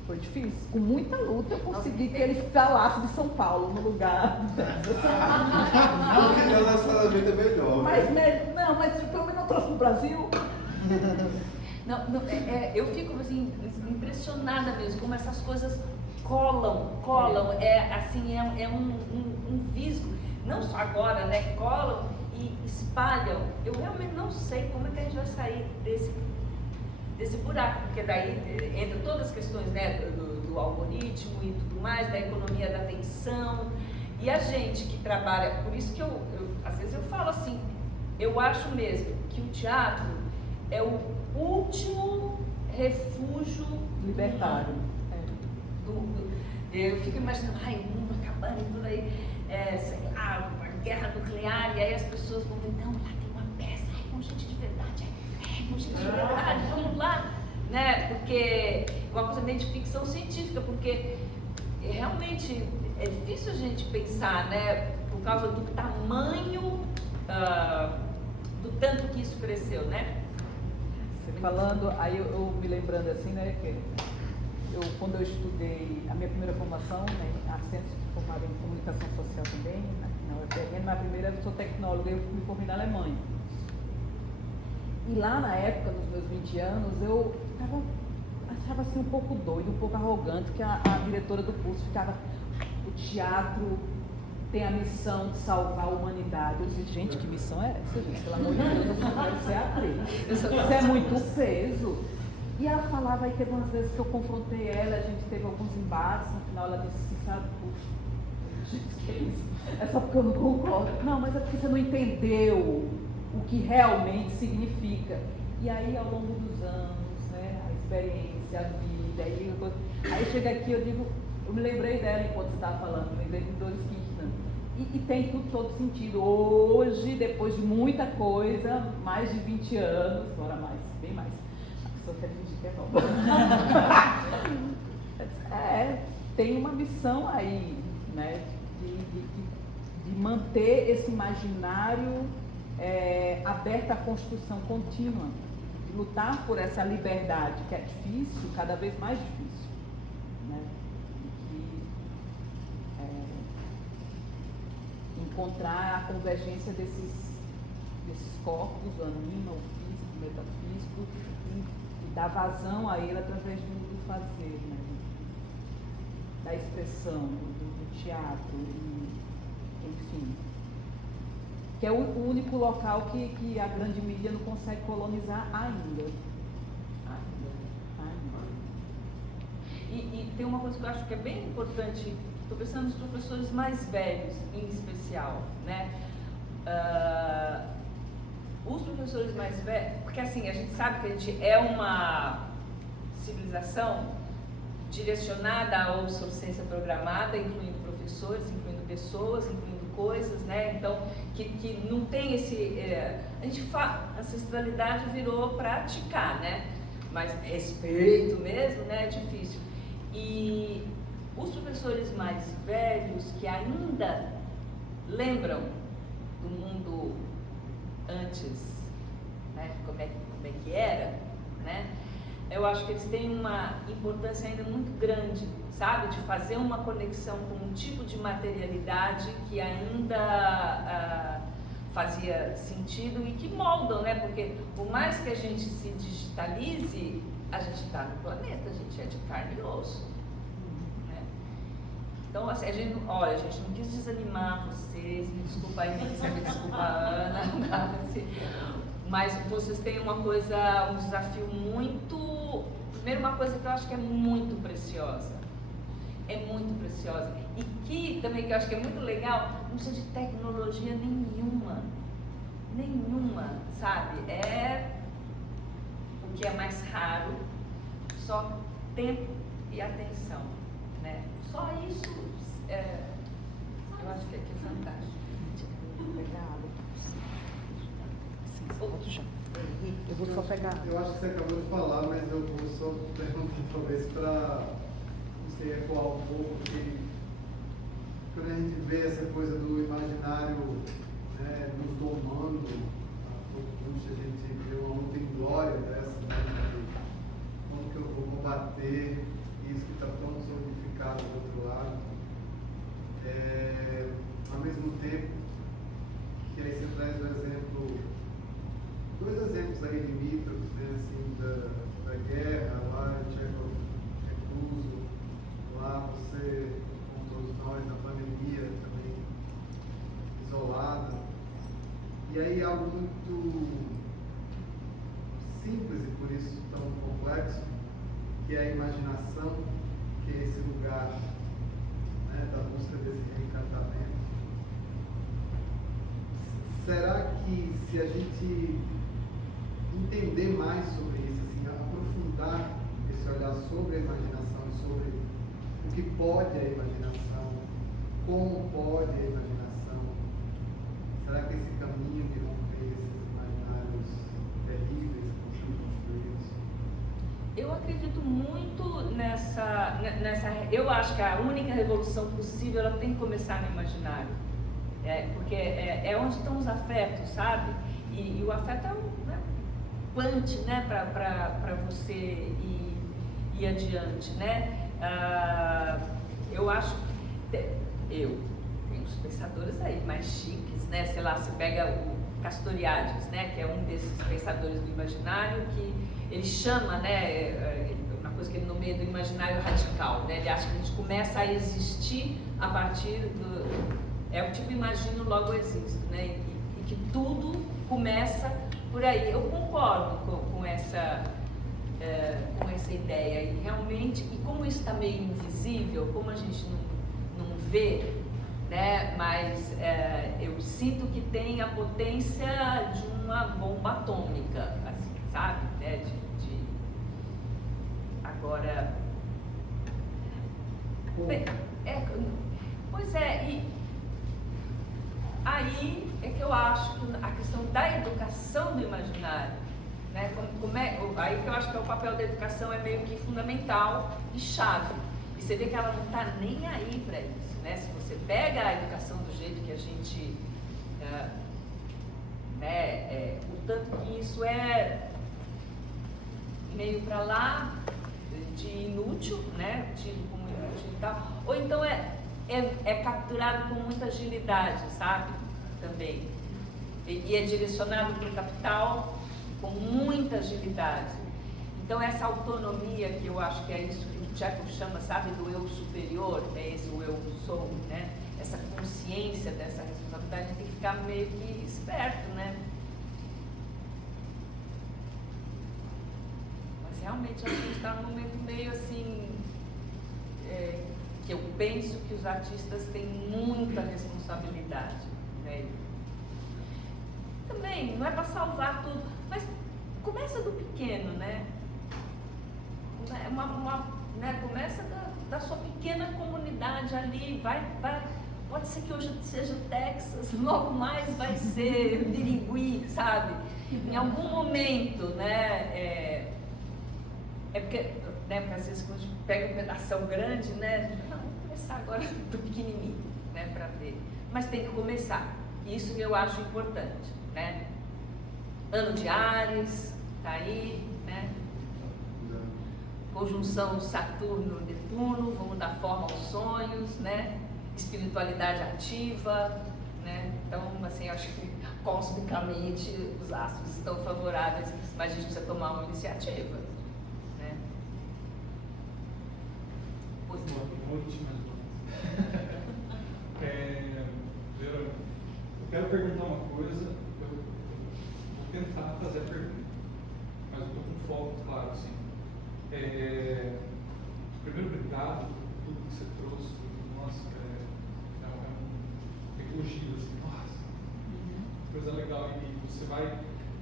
Foi difícil. Com muita luta eu consegui que ele falasse de São Paulo no lugar. Não necessariamente é melhor. Mas pelo menos não trouxe para o Brasil. Eu fico assim, impressionada mesmo como essas coisas colam. É um visgo. Não só agora, né? Colam e espalham. Eu realmente não sei como é que a gente vai sair desse buraco, porque daí entra todas as questões, né, do algoritmo e tudo mais, da economia da atenção, e a gente que trabalha, por isso que eu às vezes eu falo assim, eu acho mesmo que o teatro é o último refúgio libertário. Eu fico imaginando, o mundo acabando e tudo aí, sei lá, a guerra nuclear, e aí as pessoas vão ver, não, lá tem uma peça, com gente de verdade, vamos lá, né? Porque uma coisa meio de ficção científica, porque realmente é difícil a gente pensar, né? Por causa do tamanho, do tanto que isso cresceu, né? Você falando, aí eu me lembrando assim, né? Que quando eu estudei a minha primeira formação, né, a Centro formada em comunicação social também, na UFRN, mas a primeira eu sou tecnóloga, eu me formei na Alemanha. E lá na época, nos meus 20 anos, achava assim um pouco doido, um pouco arrogante, que a diretora do curso ficava, o teatro tem a missão de salvar a humanidade. Eu disse, gente, que missão é essa, gente? Pelo amor de Deus, eu não quero ser atriz. Isso é muito peso. E ela falava, aí teve umas vezes que eu confrontei ela, a gente teve alguns embates, no final ela disse assim, sabe, puxa, gente, que é isso? É só porque eu não concordo. Não, mas é porque você não entendeu o que realmente significa. E aí, ao longo dos anos, né, a experiência, a vida, aí chega aqui, eu digo, eu me lembrei dela enquanto você estava falando, me lembrei de Doris Kirchner. E tem tudo, todo sentido. Hoje, depois de muita coisa, mais de 20 anos, agora mais, bem mais. A pessoa quer fingir que é nova. Tem uma missão aí, né, de manter esse imaginário aberto à construção contínua, de lutar por essa liberdade, que é difícil, cada vez mais difícil, né? Encontrar a convergência desses corpos, o anima, o físico, o metafísico, e dar vazão a ele através do fazer, né? Da expressão, do teatro, enfim. Que é o único local que a grande mídia não consegue colonizar ainda. E tem uma coisa que eu acho que é bem importante, estou pensando nos professores mais velhos, em especial, né? Os professores mais velhos, porque assim, a gente sabe que a gente é uma civilização direcionada à obsolescência programada, incluindo professores, incluindo pessoas, incluindo coisas, né? Então, que não tem esse... a ancestralidade virou praticar, né? Mas respeito mesmo, né? É difícil. E os professores mais velhos que ainda lembram do mundo antes, né? Como é que era, né? Eu acho que eles têm uma importância ainda muito grande, sabe? De fazer uma conexão com um tipo de materialidade que ainda fazia sentido e que moldam, né? Porque por mais que a gente se digitalize, a gente está no planeta, a gente é de carne e osso, né? Então, assim, a gente não quis desanimar vocês, me desculpa aí, me desculpa a Ana, assim, mas vocês têm um desafio muito... Primeiro, uma coisa que eu acho que é muito preciosa. É muito preciosa. E que também que eu acho que é muito legal, não precisa de tecnologia nenhuma. Nenhuma, sabe? É o que é mais raro, só tempo e atenção, né? Só isso, eu acho que é fantástico. Eu vou só pegar. Eu acho que você acabou de falar, mas eu vou só perguntar talvez para você ecoar um pouco, porque quando a gente vê essa coisa do imaginário, né, nos domando, a gente vê uma luta em glória dessa, né, como que eu vou combater isso que está tão solidificado do outro lado. Ao mesmo tempo, que aí você traz o exemplo, dois exemplos aí limítrofes, né, assim, da guerra, lá em Tchekoslováquia, lá você, com todos nós, na pandemia também isolada. E aí algo muito simples e por isso tão complexo, que é a imaginação, que é esse lugar, né, da busca desse reencantamento. Será que se a gente entender mais sobre isso, assim, aprofundar esse olhar sobre a imaginação, sobre o que pode a imaginação, como pode a imaginação, será que esse caminho de romper esses imaginários terríveis que são construídos? Eu acredito muito nessa. Eu acho que a única revolução possível ela tem que começar no imaginário. Porque é onde estão os afetos, sabe? E o afeto é um punch, né, para você ir adiante, né? Eu acho que tem os pensadores aí mais chiques, né? Sei lá, você pega o Castoriadis, né, que é um desses pensadores do imaginário, que ele chama, né, uma coisa que ele nomeia do imaginário radical, né? Ele acha que a gente começa a existir a partir do... É o tipo imagino, logo existo, né? E que tudo começa por aí. Eu concordo com essa ideia. E realmente, e como isso está meio invisível, como a gente não vê, né? Mas eu sinto que tem a potência de uma bomba atômica, assim, sabe? Né? Agora, pois é, e aí é que eu acho que a questão da educação do imaginário, né, aí que eu acho que o papel da educação é meio que fundamental e chave. E você vê que ela não está nem aí para isso, né? Se você pega a educação do jeito que a gente, o tanto que isso é meio para lá de inútil, né? Tido como inútil e tal, ou então é capturado com muita agilidade, sabe? Também. E é direcionado para o capital com muita agilidade. Então essa autonomia, que eu acho que é isso que o Chekhov chama, sabe, do eu superior, é esse o eu sou, né? Essa consciência dessa responsabilidade, a gente tem que ficar meio que esperto, né? Mas realmente a gente está num momento meio assim, que eu penso que os artistas têm muita responsabilidade, né? Também, não é para salvar tudo, mas começa do pequeno, né? Começa da sua pequena comunidade ali, pode ser que hoje seja Texas, logo mais vai ser Birigui, sabe? Em algum momento, né? Porque às vezes quando a gente pega um pedação grande, né? Não, vamos começar agora do pequenininho, né? Para ver. Mas tem que começar. Isso que eu acho importante, né? Ano de Áries, tá aí, né? Conjunção Saturno-Netuno, vamos dar forma aos sonhos, né? Espiritualidade ativa, né? Então, assim, eu acho que cosmicamente os astros estão favoráveis, mas a gente precisa tomar uma iniciativa, né? Boa noite, eu quero perguntar uma coisa, eu vou tentar fazer a pergunta, mas eu estou com foco, claro, assim. Primeiro, obrigado por tudo que você trouxe, nossa, um elogio, assim, nossa, coisa legal, e você vai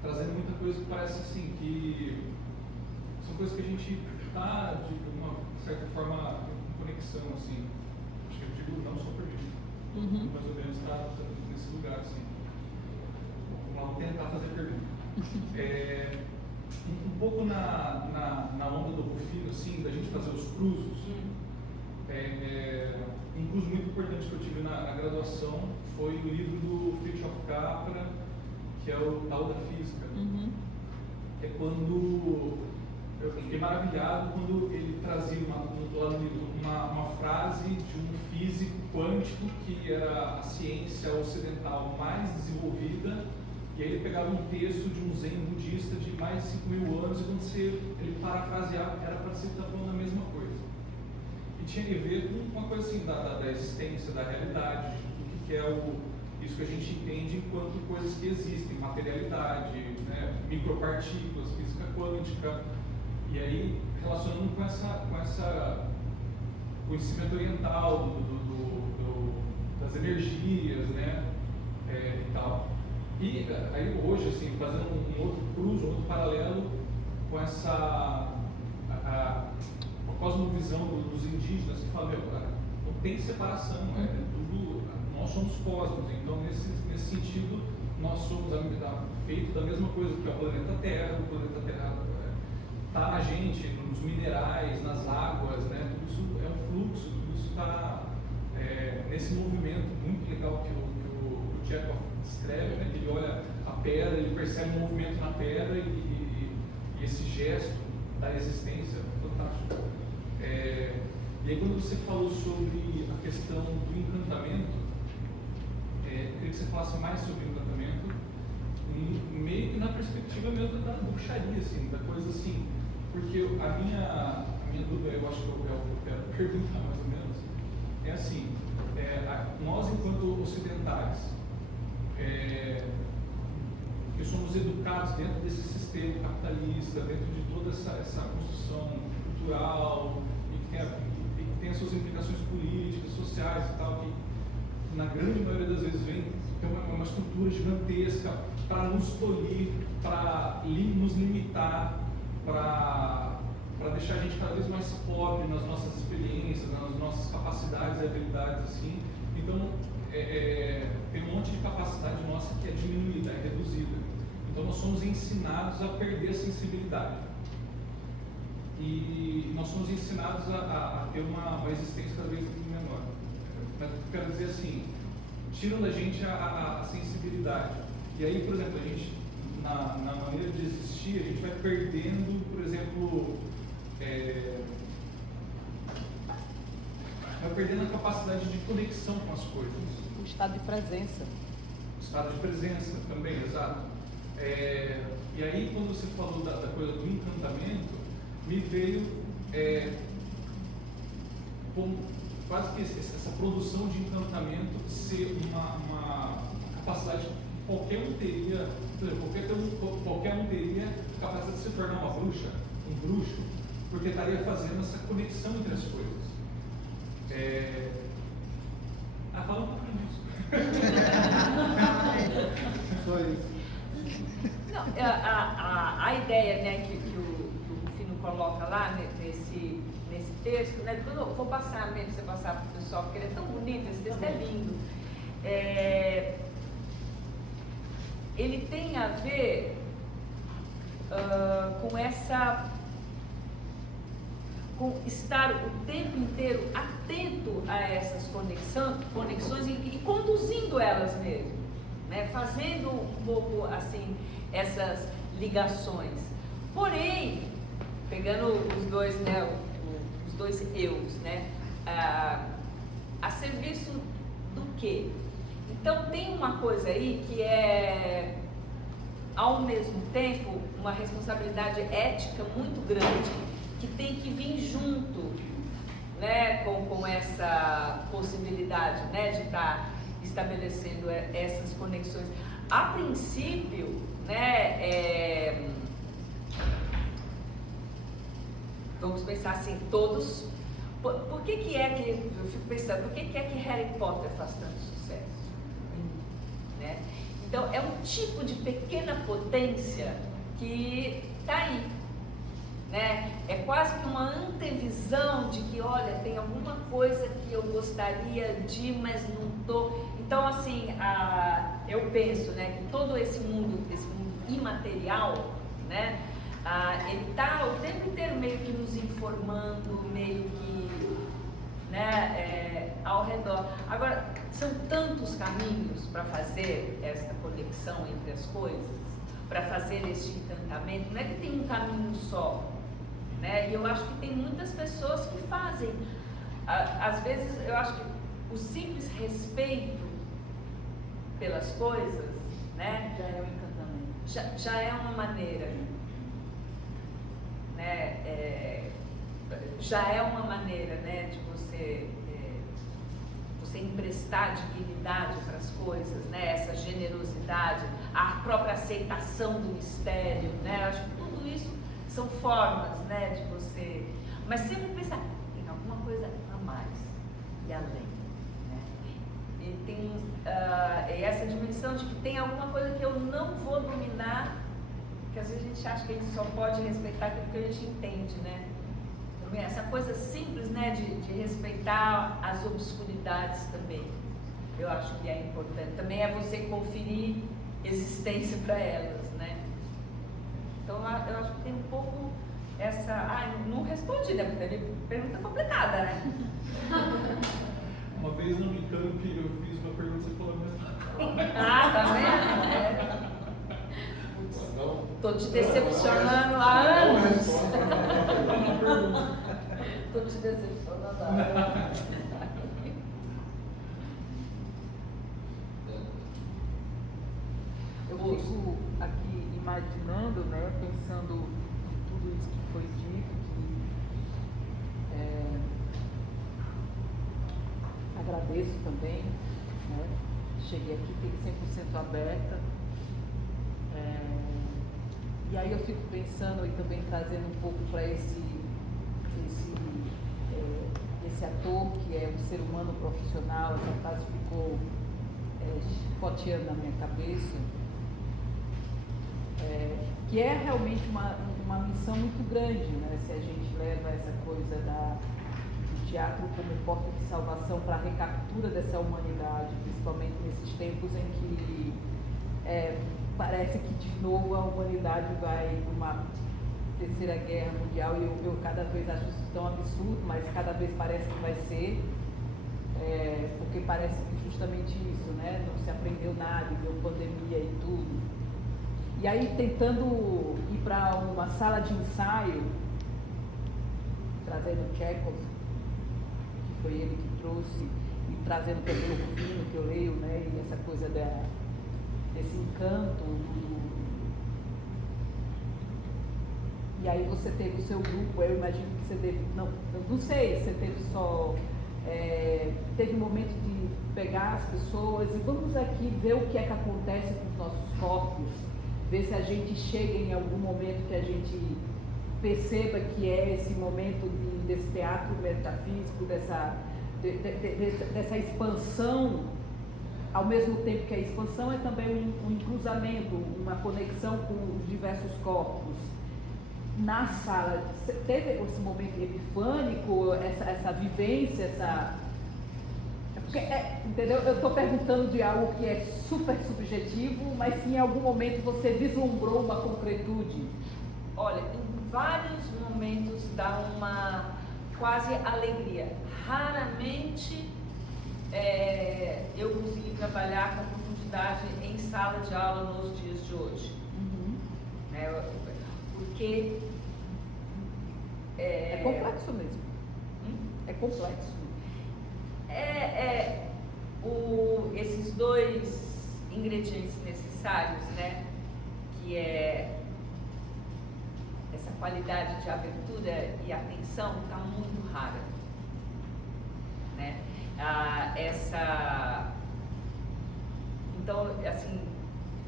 trazendo muita coisa que parece assim, que são coisas que a gente está, de uma certa forma, em conexão, assim, acho que eu digo não só por mim, mais ou menos está nesse lugar, assim. Vamos tentar fazer pergunta. Um pouco na onda do Rufino, assim, da gente fazer os cruzos, um cruzo muito importante que eu tive na graduação foi o livro do Fritjof Capra, que é o Tal da Física. É quando eu fiquei maravilhado quando ele trazia uma frase de um físico quântico que era a ciência ocidental mais desenvolvida. E aí ele pegava um texto de um zen budista de mais de 5.000 anos e quando ele parafraseava, era para ser falando a mesma coisa. E tinha a ver com uma coisa assim, da existência, da realidade, do que é isso que a gente entende enquanto coisas que existem, materialidade, né, micropartículas, física quântica. E aí, relacionando com essa conhecimento oriental das energias, né, e tal. E aí hoje, assim, fazendo um outro cruzo, um outro paralelo com essa a cosmovisão dos indígenas, que fala, não tem separação, tudo, nós somos cosmos, então nesse sentido nós somos feito da mesma coisa que é o planeta Terra está na gente, nos minerais, nas águas, né? Tudo isso é um fluxo, tudo isso está nesse movimento muito legal que o Chekhov escreve, né? Ele olha a pedra, ele percebe um movimento na pedra e esse gesto da existência é fantástico. E aí quando você falou sobre a questão do encantamento, eu queria que você falasse mais sobre o encantamento, meio que na perspectiva mesmo da bruxaria, assim, da coisa assim, Porque a minha dúvida, eu acho que eu quero perguntar mais ou menos, é assim, nós enquanto ocidentais, que somos educados dentro desse sistema capitalista, dentro de toda essa construção cultural, e que tem as suas implicações políticas, sociais e tal, que na grande maioria das vezes tem uma estrutura gigantesca para nos tolir, para nos limitar, para deixar a gente cada vez mais pobre nas nossas experiências, nas nossas capacidades e habilidades, assim. Então, tem um monte de capacidade nossa que é diminuída, é reduzida. Então, nós somos ensinados a perder a sensibilidade. E nós somos ensinados a ter uma existência cada vez menor. Mas eu quero dizer assim, tiram da gente a sensibilidade. E aí, por exemplo, a gente, na maneira de existir, a gente vai perdendo, por exemplo, vai perdendo a capacidade de conexão com as coisas. O estado de presença. O estado de presença também, exato. E aí, quando você falou da coisa do encantamento, me veio quase que essa produção de encantamento ser uma capacidade que qualquer um teria, por exemplo, qualquer um teria a capacidade de se tornar uma bruxa, um bruxo, porque estaria fazendo essa conexão entre as coisas. Fala um pouquinho disso. Só isso. Não, a ideia, né, que o Rufino coloca lá nesse texto, né, depois eu vou passar mesmo, você passar para o pessoal, porque ele é tão bonito, esse texto é lindo. Ele tem a ver com estar o tempo inteiro atento a essas conexões e conduzindo elas mesmo, né? Fazendo um pouco assim essas ligações. Porém, pegando os dois, né, os dois eus, né, a serviço do quê? Então tem uma coisa aí que é ao mesmo tempo uma responsabilidade ética muito grande, que tem que vir junto, né, com essa possibilidade, né, de estar estabelecendo essas conexões. A princípio, né, vamos pensar assim, todos. Por que é que, eu fico pensando, por que é que Harry Potter faz tanto sucesso? Né? Então, é um tipo de pequena potência que está aí. Né? É quase que uma antevisão de que, olha, tem alguma coisa que eu gostaria de, mas não estou. Então, assim, eu penso, né, que todo esse mundo imaterial, né, ele está o tempo inteiro meio que nos informando, meio que, né, ao redor. Agora, são tantos caminhos para fazer essa conexão entre as coisas, para fazer esse encantamento, não é que tem um caminho só. Né? E eu acho que tem muitas pessoas que fazem. Às vezes, eu acho que o simples respeito pelas coisas, né, Já é um encantamento. já é uma maneira, né, já é uma maneira, né, de você emprestar dignidade para as coisas, né, essa generosidade, a própria aceitação do mistério, né, eu acho que tudo isso são formas, né, de você, mas sempre pensar, tem alguma coisa a mais e além, né? E tem essa dimensão de que tem alguma coisa que eu não vou dominar, que às vezes a gente acha que a gente só pode respeitar aquilo que a gente entende, né? Também essa coisa simples, né, de respeitar as obscuridades também, eu acho que é importante. Também é você conferir existência para elas, né? Então, eu acho que tem um pouco essa... não respondi, né? Porque é pergunta complicada, né? Uma vez no Unicamp eu fiz uma pergunta e você falou a mesma coisa. Tá vendo? Tô te decepcionando há anos. Tô te decepcionando há anos. Eu fico aqui imaginando, né, pensando em tudo isso que foi dito, agradeço também, né? Cheguei aqui, fiquei 100% aberta. E aí eu fico pensando e também trazendo um pouco para esse ator que é um ser humano profissional. Essa frase ficou chicoteando na minha cabeça, que é realmente uma missão muito grande, né? Se a gente leva essa coisa do teatro como porta de salvação para a recaptura dessa humanidade, principalmente nesses tempos em que parece que de novo a humanidade vai para uma terceira guerra mundial, e eu cada vez acho isso tão absurdo, mas cada vez parece que vai ser, porque parece que justamente isso, né? Não se aprendeu nada, deu pandemia e tudo. E aí tentando ir para uma sala de ensaio, trazendo Chekhov, que foi ele que trouxe, e trazendo também o Rufino, que eu leio, né? E essa coisa desse encanto E aí você teve o seu grupo, eu imagino que você teve, não sei, você teve só, teve um momento de pegar as pessoas e vamos aqui ver o que é que acontece com os nossos corpos, ver se a gente chega em algum momento que a gente perceba que é esse momento desse teatro metafísico, dessa expansão, ao mesmo tempo que a expansão é também um cruzamento, uma conexão com os diversos corpos. Na sala, teve esse momento epifânico, essa vivência, entendeu? Eu estou perguntando de algo que é super subjetivo, mas se em algum momento você vislumbrou uma concretude. Olha, em vários momentos dá uma quase alegria. Raramente eu consegui trabalhar com profundidade em sala de aula nos dias de hoje. Porque é complexo mesmo. É complexo. Esses dois ingredientes necessários, né? Que é essa qualidade de abertura e atenção, está muito rara, né? Então, assim,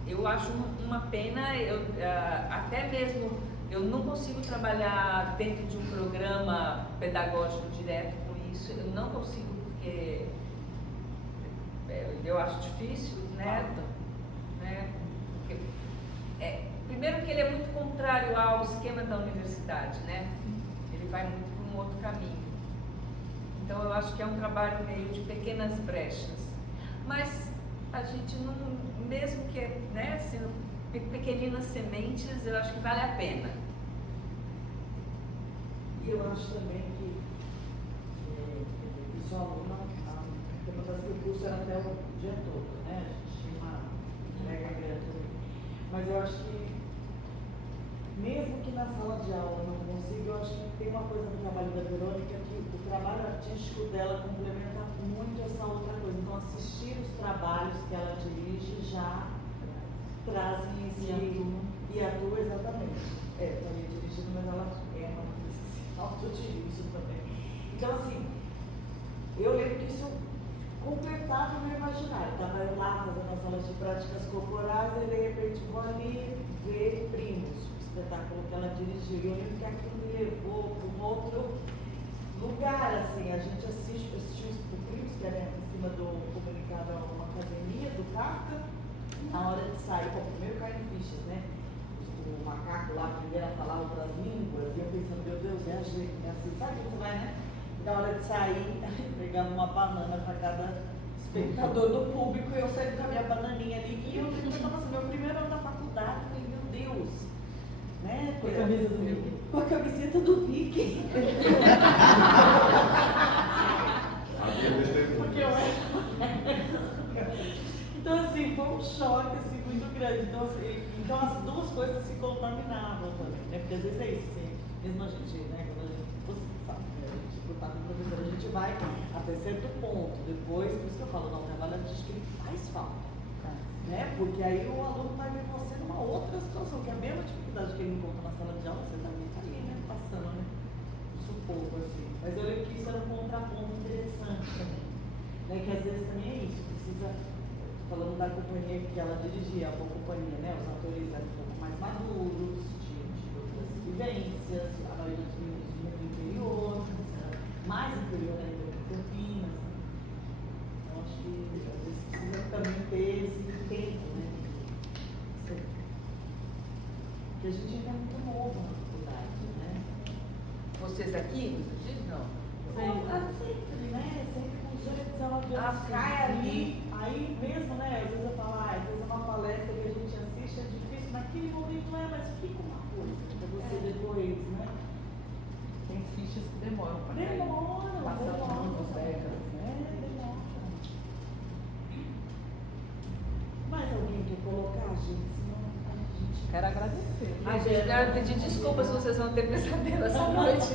eu acho uma pena, até mesmo eu não consigo trabalhar dentro de um programa pedagógico direto com isso, eu não consigo porque eu acho difícil, né? Porque, primeiro que ele é muito contrário ao esquema da universidade, né? Ele vai muito por um outro caminho. Então eu acho que é um trabalho meio de pequenas brechas. Mas a gente não, mesmo que, né, sendo pequeninas sementes, eu acho que vale a pena. E eu acho também que eu sou aluna, o curso era até o dia todo, né? A gente tinha uma entrega grande. Mas eu acho que, mesmo que na sala de aula não consiga, eu acho que tem uma coisa no trabalho da Verônica que o trabalho artístico dela complementa muito essa outra coisa. Então, assistir os trabalhos que ela dirige já trazem esse... E atua exatamente. Também dirigindo, mas ela autodirige também. Então, assim, eu lembro que isso completava o meu imaginário. Estava eu lá fazendo as aulas de práticas corporais e, de repente, vou ali ver Primos, o espetáculo que ela dirigiu. E eu lembro que aquilo me levou para um outro lugar, assim. A gente assistiu o Primos, que era em cima do comunicado a uma academia do Kafka. Na hora de sair, primeiro caem fichas, né? O macaco lá aprendendo a falar outras línguas, e eu pensando, meu Deus, é assim, sabe que você vai, né? E na hora de sair, pegava uma banana para cada espectador do público, e eu saí com a minha bananinha ali, e eu estava assim, meu primeiro ano da faculdade, eu falei, meu Deus, né? Com a camisa do Mickey. Com a camiseta do Mickey. Porque eu Então, assim, foi um choque, assim, muito grande. Então as duas coisas se contaminavam também, né? Porque às vezes é isso, assim, mesmo a gente, né? Quando a gente, você sabe, né? A gente, por parte do professor, a gente vai até certo ponto. Depois, por isso que eu falo, não, o trabalho artístico ele faz falta, né? Porque aí o aluno vai ver você numa outra situação, que é a mesma dificuldade que ele encontra na sala de aula, você também está ali, né? Passando, né? Um sufoco, assim. Mas eu lembro que isso era um contraponto interessante também. Né, que às falando da companhia que ela dirigia, a boa companhia, né? Os atores eram um pouco mais maduros, de outras vivências, a maioria dos meninos vinha do interior, mais interior ainda que Campinas. Então acho que às vezes precisa também ter esse tempo, né? Porque a gente ainda é muito novo na faculdade, né? Vocês aqui, você diz? Não. Sempre, né? Sempre com 18, 19 anos, sim. cai ali, aí mesmo, né? Às vezes eu falo, às vezes é uma palestra que a gente assiste, é difícil, naquele momento mas fica uma coisa pra você depois, né? Tem fichas que demoram para cair. Demora, Passa demora. anos, décadas, né? Demora. Mais alguém quer colocar, gente? Senão a gente... Quero agradecer. A gente quero pedir desculpas se vocês vão ter pesadelo essa noite.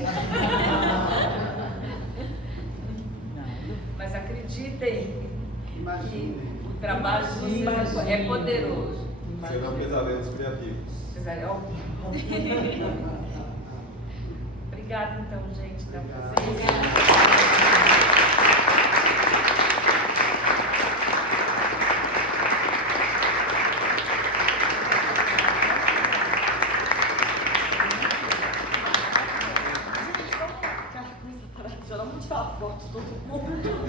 Mas acreditem que Imagine. o trabalho de vocês é poderoso. Serão pesadelos criativos. Apesar Obrigada, então, gente. Dá pra Obrigado. vocês. Vamos tirar foto de todo mundo.